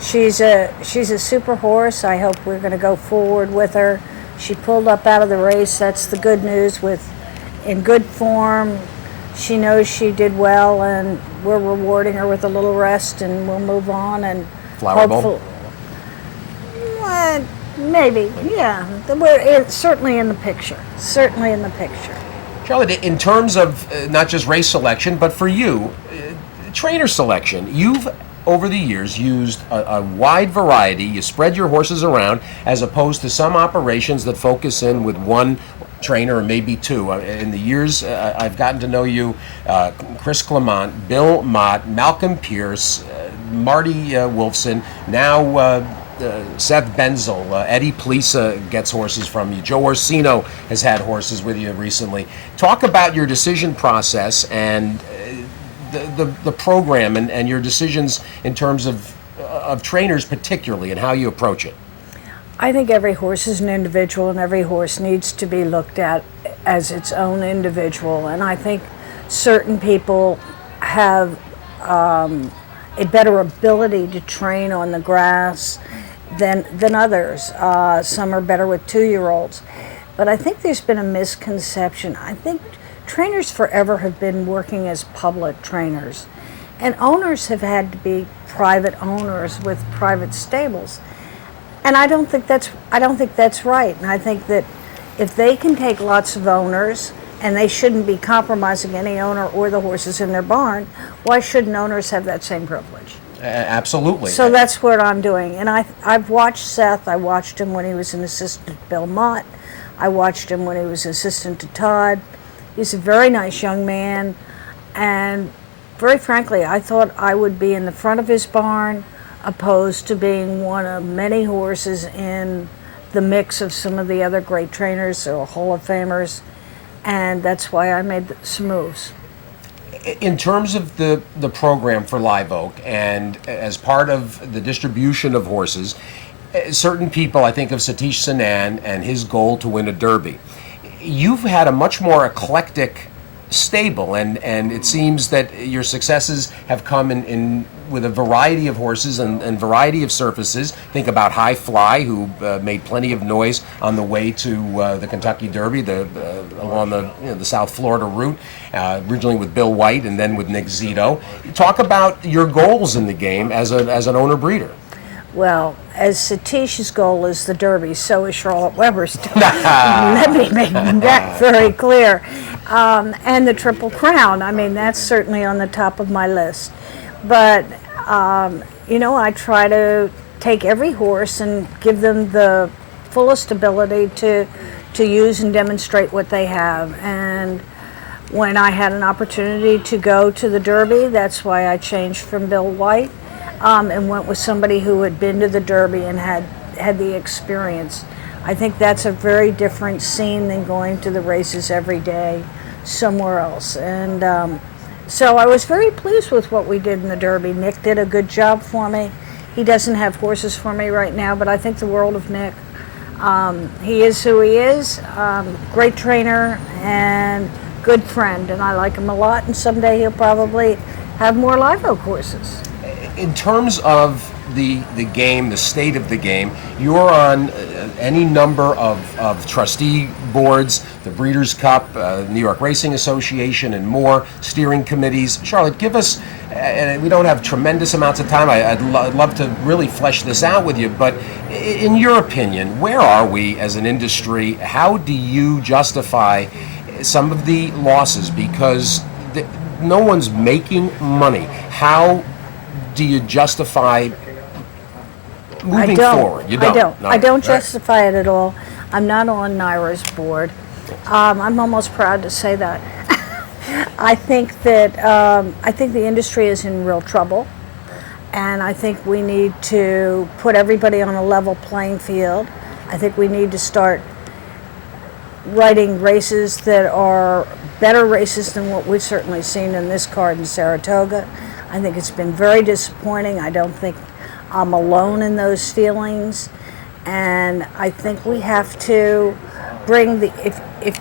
She's a super horse. I hope we're going to go forward with her. She pulled up out of the race. That's the good news. In good form, she knows she did well, and we're rewarding her with a little rest, and we'll move on. And Flower Bowl? Maybe, yeah. We're certainly in the picture. Certainly in the picture. Charlotte, in terms of not just race selection, but for you, trainer selection, you've over the years used a wide variety. You spread your horses around as opposed to some operations that focus in with one trainer or maybe two. In the years I've gotten to know you, Chris Clement, Bill Mott, Malcolm Pierce, Marty Wolfson, now Seth Benzel, Eddie Plisa gets horses from you. Joe Orsino has had horses with you recently. Talk about your decision process and the program and your decisions in terms of trainers particularly and how you approach it. I think every horse is an individual, and every horse needs to be looked at as its own individual. And I think certain people have a better ability to train on the grass than others. Some are better with 2-year-olds. But I think there's been a misconception. I think trainers forever have been working as public trainers, and owners have had to be private owners with private stables. And I don't think that's right. And I think that if they can take lots of owners, and they shouldn't be compromising any owner or the horses in their barn, why shouldn't owners have that same privilege? Absolutely. So that's what I'm doing. And I've watched Seth. I watched him when he was an assistant to Bill Mott. I watched him when he was assistant to Todd. He's a very nice young man, and very frankly, I thought I would be in the front of his barn, opposed to being one of many horses in the mix of some of the other great trainers or Hall of Famers, and that's why I made some moves. In terms of the program for Live Oak, and as part of the distribution of horses, certain people, I think of Satish Sanan and his goal to win a Derby. You've had a much more eclectic stable, and it seems that your successes have come in with a variety of horses and variety of surfaces. Think about High Fly, who made plenty of noise on the way to the Kentucky Derby, along the South Florida route, originally with Bill White and then with Nick Zito. Talk about your goals in the game as an owner breeder. Well, as Satish's goal is the Derby, so is Charlotte Weber's. Let me make that very clear. And the Triple Crown. I mean, that's certainly on the top of my list. But, I try to take every horse and give them the fullest ability to use and demonstrate what they have. And when I had an opportunity to go to the Derby, that's why I changed from Bill White. And went with somebody who had been to the Derby and had the experience. I think that's a very different scene than going to the races every day somewhere else. And so I was very pleased with what we did in the Derby. Nick did a good job for me. He doesn't have horses for me right now, but I think the world of Nick. He is who he is, great trainer and good friend, and I like him a lot, and someday he'll probably have more Live Oak horses. In terms of the game, the state of the game, you're on any number of trustee boards, the Breeders' Cup, New York Racing Association, and more, steering committees. Charlotte, give us, and we don't have tremendous amounts of time, I'd love to really flesh this out with you, but in your opinion, where are we as an industry? How do you justify some of the losses? Because no one's making money. How do you justify moving forward? You don't. I don't justify it at all. I'm not on NYRA's board. I'm almost proud to say that. I think the industry is in real trouble, and I think we need to put everybody on a level playing field. I think we need to start writing races that are better races than what we've certainly seen in this card in Saratoga. I think it's been very disappointing. I don't think I'm alone in those feelings, and I think we have to bring if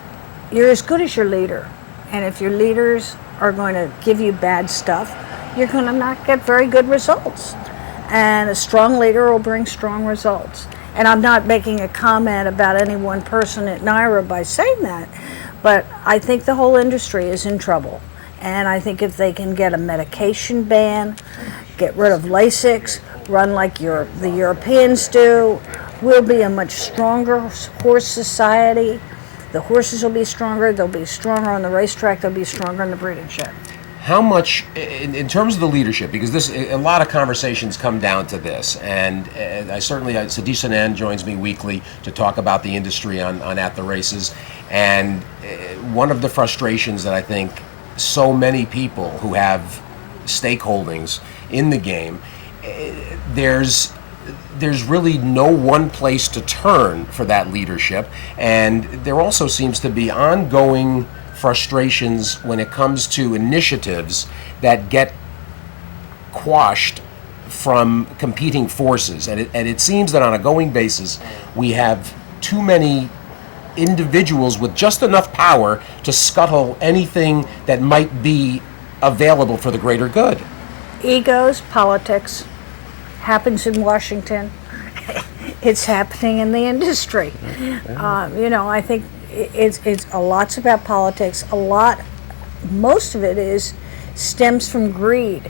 you're as good as your leader, and if your leaders are going to give you bad stuff, you're going to not get very good results. And a strong leader will bring strong results. And I'm not making a comment about any one person at NYRA by saying that, but I think the whole industry is in trouble. And I think if they can get a medication ban, get rid of Lasix, run like the Europeans do, we'll be a much stronger horse society. The horses will be stronger, they'll be stronger on the racetrack, they'll be stronger in the breeding shed. How much, in terms of the leadership, because a lot of conversations come down to this, and Satish Sanan joins me weekly to talk about the industry on At the Races, and one of the frustrations that I think so many people who have stakeholdings in the game, there's really no one place to turn for that leadership, and there also seems to be ongoing frustrations when it comes to initiatives that get quashed from competing forces, and it seems that on a going basis we have too many individuals with just enough power to scuttle anything that might be available for the greater good. Egos, politics, happens in Washington. It's happening in the industry. I think it's a lot's about politics. Most of it stems from greed,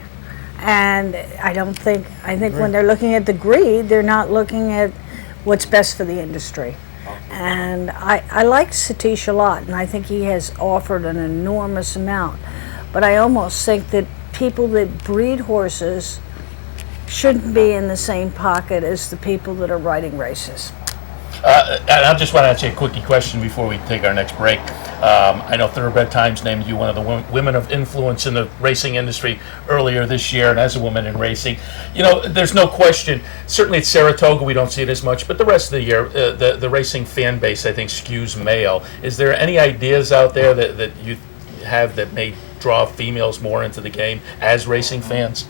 and I think when they're looking at the greed, they're not looking at what's best for the industry. And I like Satish a lot, and I think he has offered an enormous amount. But I almost think that people that breed horses shouldn't be in the same pocket as the people that are riding races. And I just want to ask you a quickie question before we take our next break. I know Thoroughbred Times named you one of the women of influence in the racing industry earlier this year, and as a woman in racing, there's no question. Certainly at Saratoga we don't see it as much, but the rest of the year, the racing fan base, I think, skews male. Is there any ideas out there that you have that may draw females more into the game as racing fans?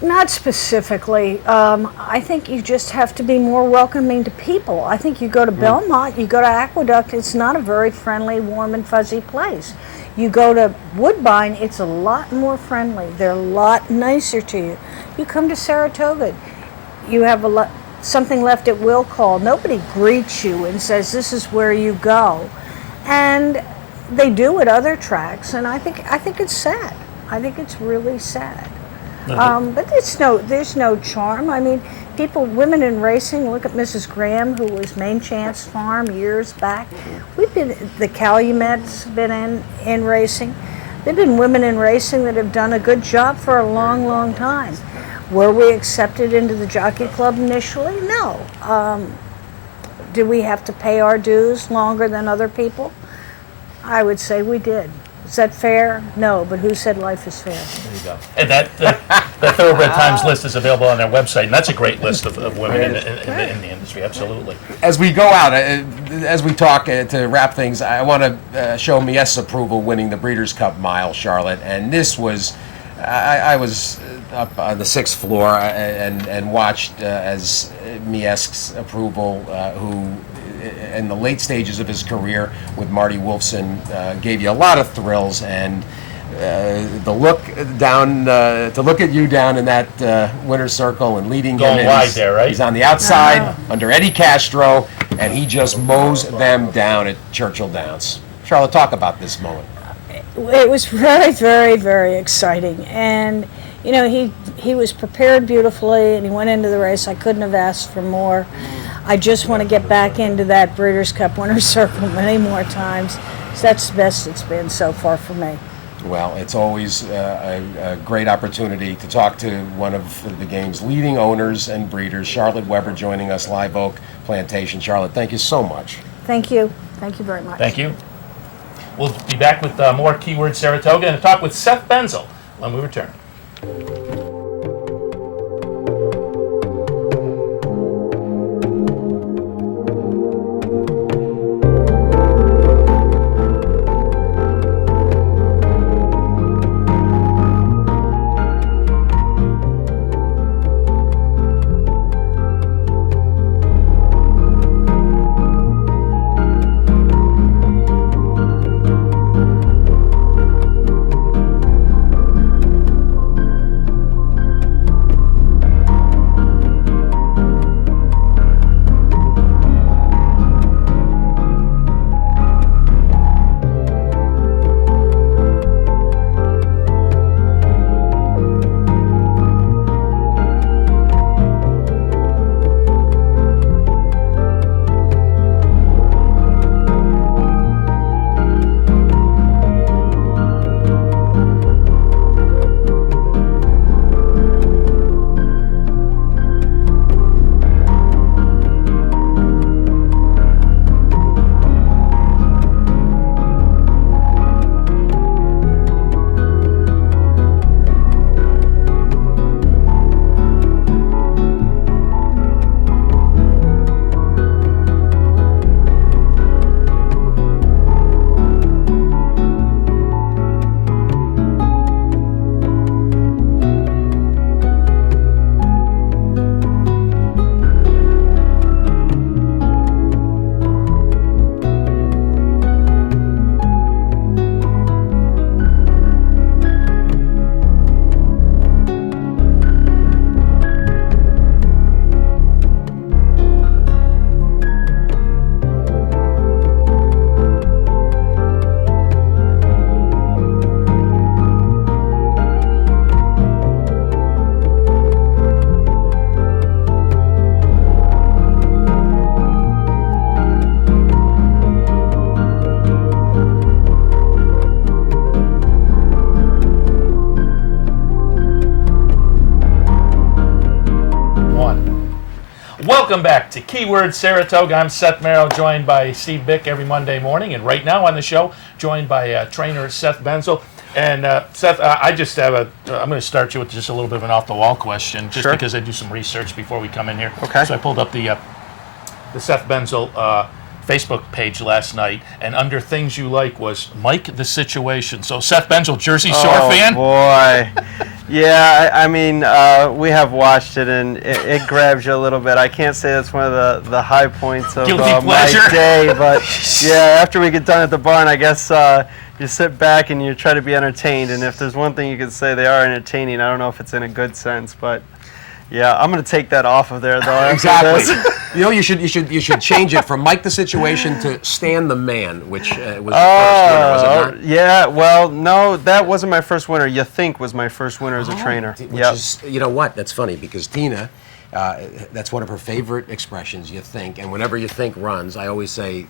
Not specifically. I think you just have to be more welcoming to people. I think you go to Belmont, you go to Aqueduct, it's not a very friendly, warm and fuzzy place. You go to Woodbine, it's a lot more friendly. They're a lot nicer to you. You come to Saratoga, you have something left at will call. Nobody greets you and says, this is where you go. And they do at other tracks, and I think it's sad. I think it's really sad. But there's no charm. I mean, women in racing, look at Mrs. Graham, who was Main Chance Farm years back. The Calumets have been in racing. There've been women in racing that have done a good job for a long, long time. Were we accepted into the Jockey Club initially? No. Did we have to pay our dues longer than other people? I would say we did. Is that fair? No, but who said life is fair? There you go. And the Thoroughbred Times list is available on their website, and that's a great list of women in the industry, absolutely. As we go out, as we talk to wrap things, I want to show Mies's approval winning the Breeders' Cup Mile, Charlotte, and this was, I was up on the 6th floor and watched as Mies's approval, who in the late stages of his career with Marty Wolfson gave you a lot of thrills, and the look down to look at you down in that winner's circle and leading going him wide there, right? He's on the outside under Eddie Castro, and he just mows them down at Churchill Downs. Charlotte, talk about this moment. It was very, very, very exciting, and he was prepared beautifully, and he went into the race. I couldn't have asked for more. I just want to get back into that Breeders' Cup winner's circle many more times. So that's the best it's been so far for me. Well, it's always a great opportunity to talk to one of the game's leading owners and breeders, Charlotte Weber, joining us, Live Oak Plantation. Charlotte, thank you so much. Thank you. Thank you very much. Thank you. We'll be back with more Keyword Saratoga and a talk with Seth Benzel when we return. Welcome back to Keyword Saratoga. I'm Seth Merrow, joined by Steve Bick every Monday morning. And right now on the show, joined by trainer Seth Benzel. And Seth, I just have I'm going to start you with just a little bit of an off-the-wall question, just because I do some research before we come in here. Okay. So I pulled up the Seth Benzel Facebook page last night, and under things you like was Mike the Situation. So Seth Benzel, Jersey Shore fan? Oh, boy. Yeah, I mean, we have watched it, and it grabs you a little bit. I can't say that's one of the high points of my day, but yeah, after we get done at the barn, I guess you sit back and you try to be entertained, and if there's one thing you could say, they are entertaining. I don't know if it's in a good sense, but yeah, I'm going to take that off of there, though. Exactly. You know, you should change it from Mike the Situation to Stan the Man, which was the first winner, was it not? Yeah, well, no, that wasn't my first winner. You think was my first winner as a trainer. Which is, you know what? That's funny because Tina, that's one of her favorite expressions, you think. And whenever you think runs, I always say,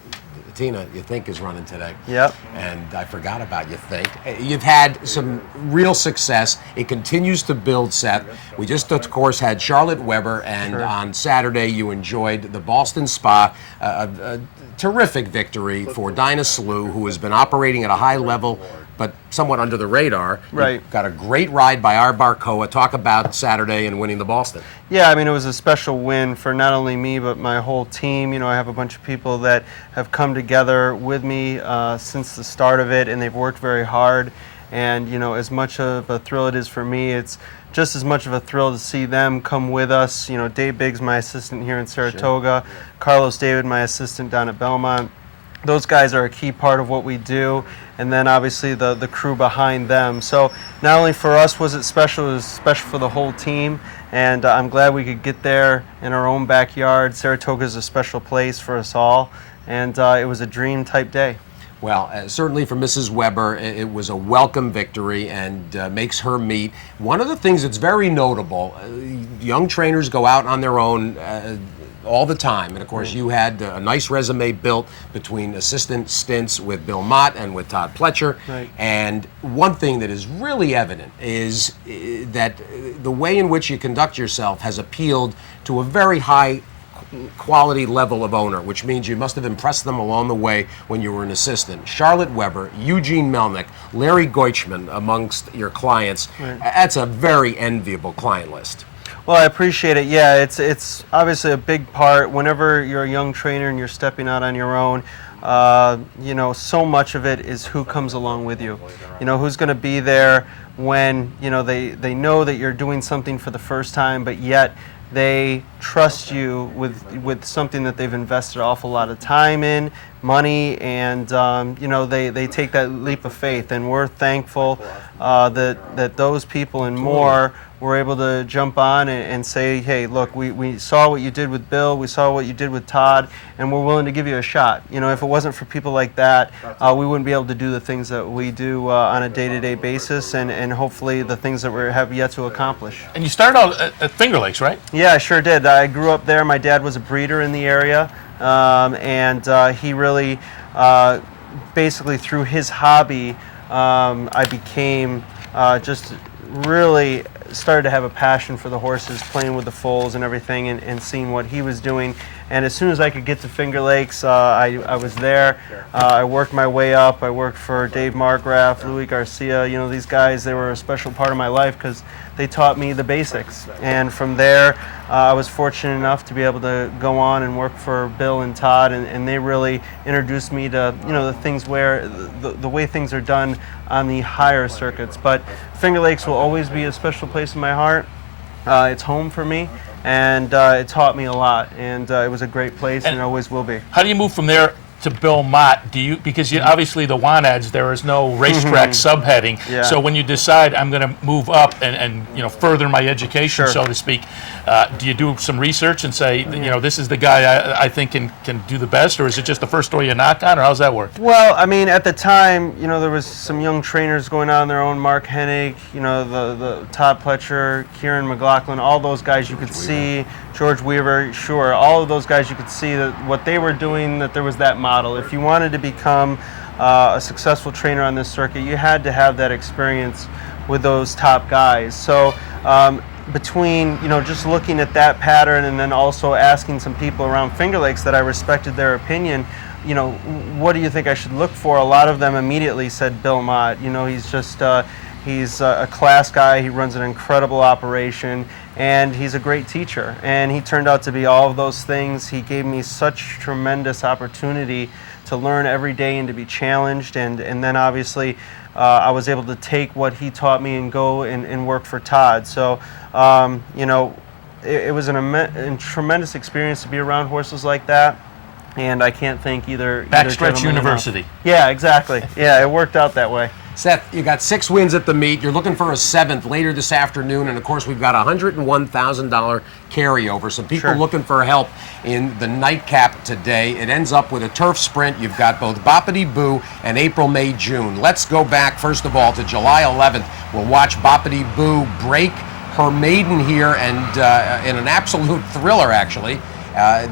Tina, you think is running today. Yep. And I forgot about you think. You've had some real success. It continues to build, Seth. We just, of course, had Charlotte Weber, and on Saturday you enjoyed the Boston Spa, a terrific victory for Dinah Slew, who has been operating at a high level, but somewhat under the radar. Right. You got a great ride by our Barcoa. Talk about Saturday and winning the Boston. Yeah, I mean, it was a special win for not only me, but my whole team. You know, I have a bunch of people that have come together with me since the start of it, and they've worked very hard. And, you know, as much of a thrill it is for me, it's just as much of a thrill to see them come with us. You know, Dave Biggs, my assistant here in Saratoga, Carlos David, my assistant down at Belmont. Those guys are a key part of what we do, and then obviously the crew behind them. So not only for us was it was special for the whole team, and I'm glad we could get there in our own backyard. Saratoga is a special place for us all, and it was a dream type day. Well, certainly for Mrs. Weber, it was a welcome victory and makes her meet. One of the things that's very notable, young trainers go out on their own all the time. And of course, you had a nice resume built between assistant stints with Bill Mott and with Todd Pletcher. Right. And one thing that is really evident is that the way in which you conduct yourself has appealed to a very high quality level of owner, which means you must have impressed them along the way when you were an assistant. Charlotte Weber, Eugene Melnick, Larry Goichman amongst your clients. Right. That's a very enviable client list. Well, I appreciate it. Yeah, it's obviously a big part. Whenever you're a young trainer and you're stepping out on your own, you know, so much of it is who comes along with you. You know, who's going to be there when, you know, they know that you're doing something for the first time, but yet they trust you with something that they've invested an awful lot of time in, money, and you know, they take that leap of faith, and we're thankful that those people and more were able to jump on and say, hey, look, we saw what you did with Bill, we saw what you did with Todd, and we're willing to give you a shot. You know, if it wasn't for people like that, we wouldn't be able to do the things that we do on a day-to-day basis, and hopefully the things that we have yet to accomplish. And you started out at Finger Lakes, right? Yeah, I sure did. I grew up there. My dad was a breeder in the area, and he really, basically through his hobby, I became just really started to have a passion for the horses, playing with the foals and everything, and seeing what he was doing. And as soon as I could get to Finger Lakes, I was there. I worked my way up. I worked for Dave Margraf, Louis Garcia. You know, these guys, they were a special part of my life because they taught me the basics. And from there, I was fortunate enough to be able to go on and work for Bill and Todd, and they really introduced me to, you know, the things where, the way things are done on the higher circuits. But Finger Lakes will always be a special place in my heart. It's home for me, and it taught me a lot, and it was a great place, and it always will be. How do you move from there to Bill Mott? Because obviously the WANADs, there is no racetrack subheading. Yeah. So when you decide I'm going to move up and you know, further my education, so to speak, do you do some research and say, you know, this is the guy I think can do the best, or is it just the first door you knock on, or how's that work? Well, I mean, at the time, you know, there was some young trainers going on their own. Mark Hennig, you know, the Todd Pletcher, Kieran McLaughlin, all those guys you could see. George Weaver, sure, all of those guys you could see that what they were doing, that there was that model. If you wanted to become a successful trainer on this circuit, you had to have that experience with those top guys. So between, just looking at that pattern and then also asking some people around Finger Lakes that I respected their opinion, what do you think I should look for? A lot of them immediately said Bill Mott. He's just, he's a class guy. He runs an incredible operation, and he's a great teacher. And he turned out to be all of those things. He gave me such tremendous opportunity to learn every day and to be challenged. And then obviously I was able to take what he taught me and go and work for Todd. So, it was a tremendous experience to be around horses like that. And I can't thank either Backstretch University. Enough. Yeah, exactly. Yeah, it worked out that way. Seth, you got 6 wins at the meet. You're looking for a 7th later this afternoon, and of course we've got a $101,000 carryover. Some people looking for help in the nightcap today. It ends up with a turf sprint. You've got both Boppity Boo and April, May, June. Let's go back first of all to July 11th. We'll watch Boppity Boo break her maiden here, and in an absolute thriller, actually.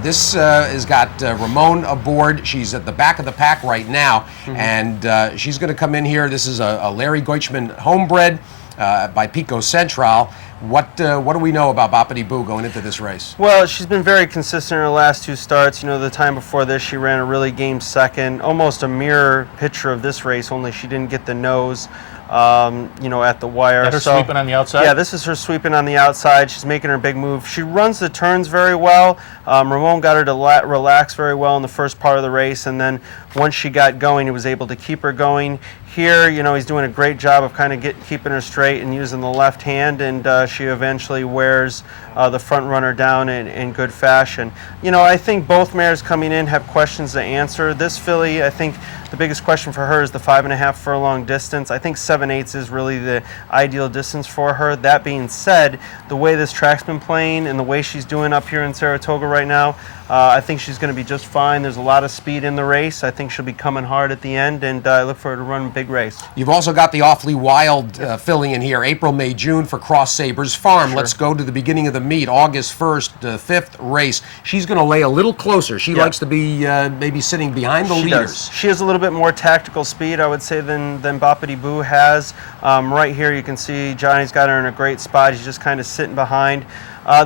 This has got Ramon aboard. She's at the back of the pack right now, and she's going to come in here. This is a Larry Goichman homebred by Pico Central. What do we know about Boppity Boo going into this race? Well, she's been very consistent in her last 2 starts. The time before this, she ran a really game second, almost a mirror picture of this race, only she didn't get the nose. At the wire. That her sweeping on the outside? Yeah, this is her sweeping on the outside. She's making her big move. She runs the turns very well. Ramon got her to relax very well in the first part of the race, and then once she got going, he was able to keep her going. Here, he's doing a great job of kind of keeping her straight and using the left hand, and she eventually wears the front runner down in good fashion. I think both mares coming in have questions to answer. This filly, I think the biggest question for her is the 5.5 furlong distance. I think 7/8 is really the ideal distance for her. That being said, the way this track's been playing and the way she's doing up here in Saratoga right now, I think she's going to be just fine. There's a lot of speed in the race. I think she'll be coming hard at the end, and I look for her to run a big race. You've also got the Awfully Wild filling in here, April, May, June for Cross Sabres Farm. Let's go to the beginning of the meet, August 1st, the 5th race. She's going to lay a little closer. She likes to be maybe sitting behind the leaders. She has a little bit more tactical speed, I would say, than Boppity Boo has. Right here you can see Johnny's got her in a great spot. He's just kind of sitting behind.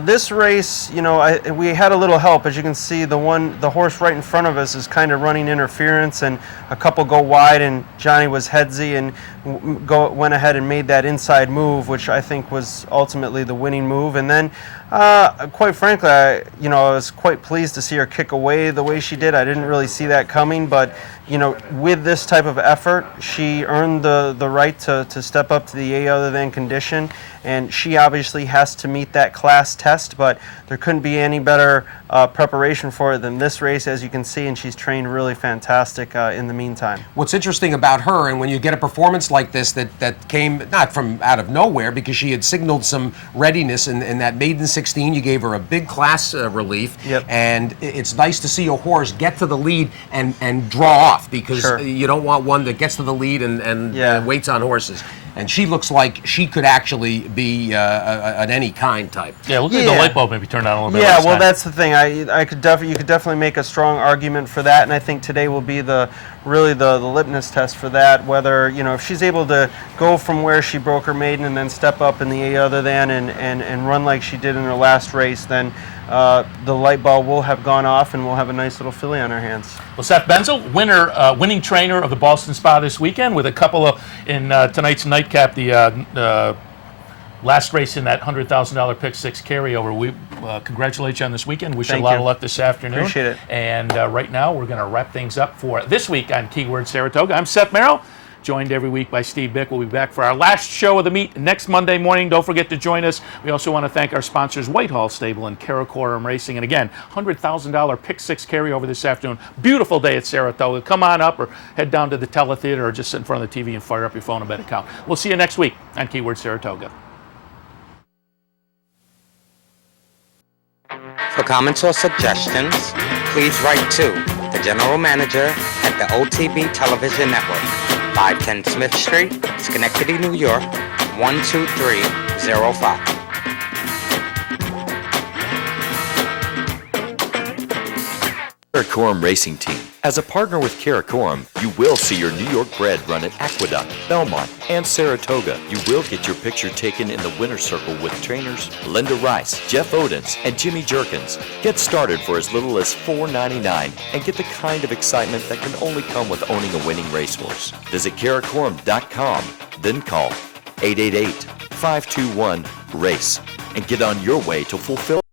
This race, we had a little help. As you can see, the horse right in front of us is kind of running interference, and a couple go wide, and Johnny was headsy and went ahead and made that inside move, which I think was ultimately the winning move. And then, quite frankly, I was quite pleased to see her kick away the way she did. I didn't really see that coming, but with this type of effort, she earned the right to step up to the other than condition, and she obviously has to meet that class test, but there couldn't be any better preparation for it than this race, as you can see, and she's trained really fantastic in the meantime. What's interesting about her, and when you get a performance like this that came not from out of nowhere, because she had signaled some readiness in that maiden 16, you gave her a big class relief, and it's nice to see a horse get to the lead and draw off, because you don't want one that gets to the lead and waits on horses. And she looks like she could actually be an any kind type. Yeah, look at the light bulb maybe turned on a little bit. Yeah, well, that's the thing. You could definitely make a strong argument for that, and I think today will be really the litmus test for that. Whether if she's able to go from where she broke her maiden and then step up in the other than and run like she did in her last race, then the light bulb will have gone off, and we'll have a nice little filly on our hands. Well, Seth Benzel, winning trainer of the Boston Spa this weekend, with a couple in tonight's nightcap, the last race in that $100,000 pick 6 carryover. We congratulate you on this weekend. Wish you a lot of luck this afternoon. Appreciate it. And right now we're going to wrap things up for this week on Keyword Saratoga. I'm Seth Merrow, joined every week by Steve Bick. We'll be back for our last show of the meet next Monday morning. Don't forget to join us. We also want to thank our sponsors, Whitehall Stable and Karakoram Racing. And again, $100,000 pick 6 carryover this afternoon. Beautiful day at Saratoga. Come on up or head down to the Teletheater or just sit in front of the TV and fire up your phone and bet account. We'll see you next week on Keyword Saratoga. For comments or suggestions, please write to the General Manager at the OTB Television Network, 510 Smith Street, Schenectady, New York, 12305. Karakoram Racing Team, As a partner with Karakoram, you will see your New York bred run at Aqueduct, Belmont, and Saratoga. You will get your picture taken in the winner's circle with trainers Linda Rice, Jeff Odens, and Jimmy Jerkins. Get started for as little as $4.99 and get the kind of excitement that can only come with owning a winning racehorse. Visit Karakoram.com, then call 888-521-RACE and get on your way to fulfill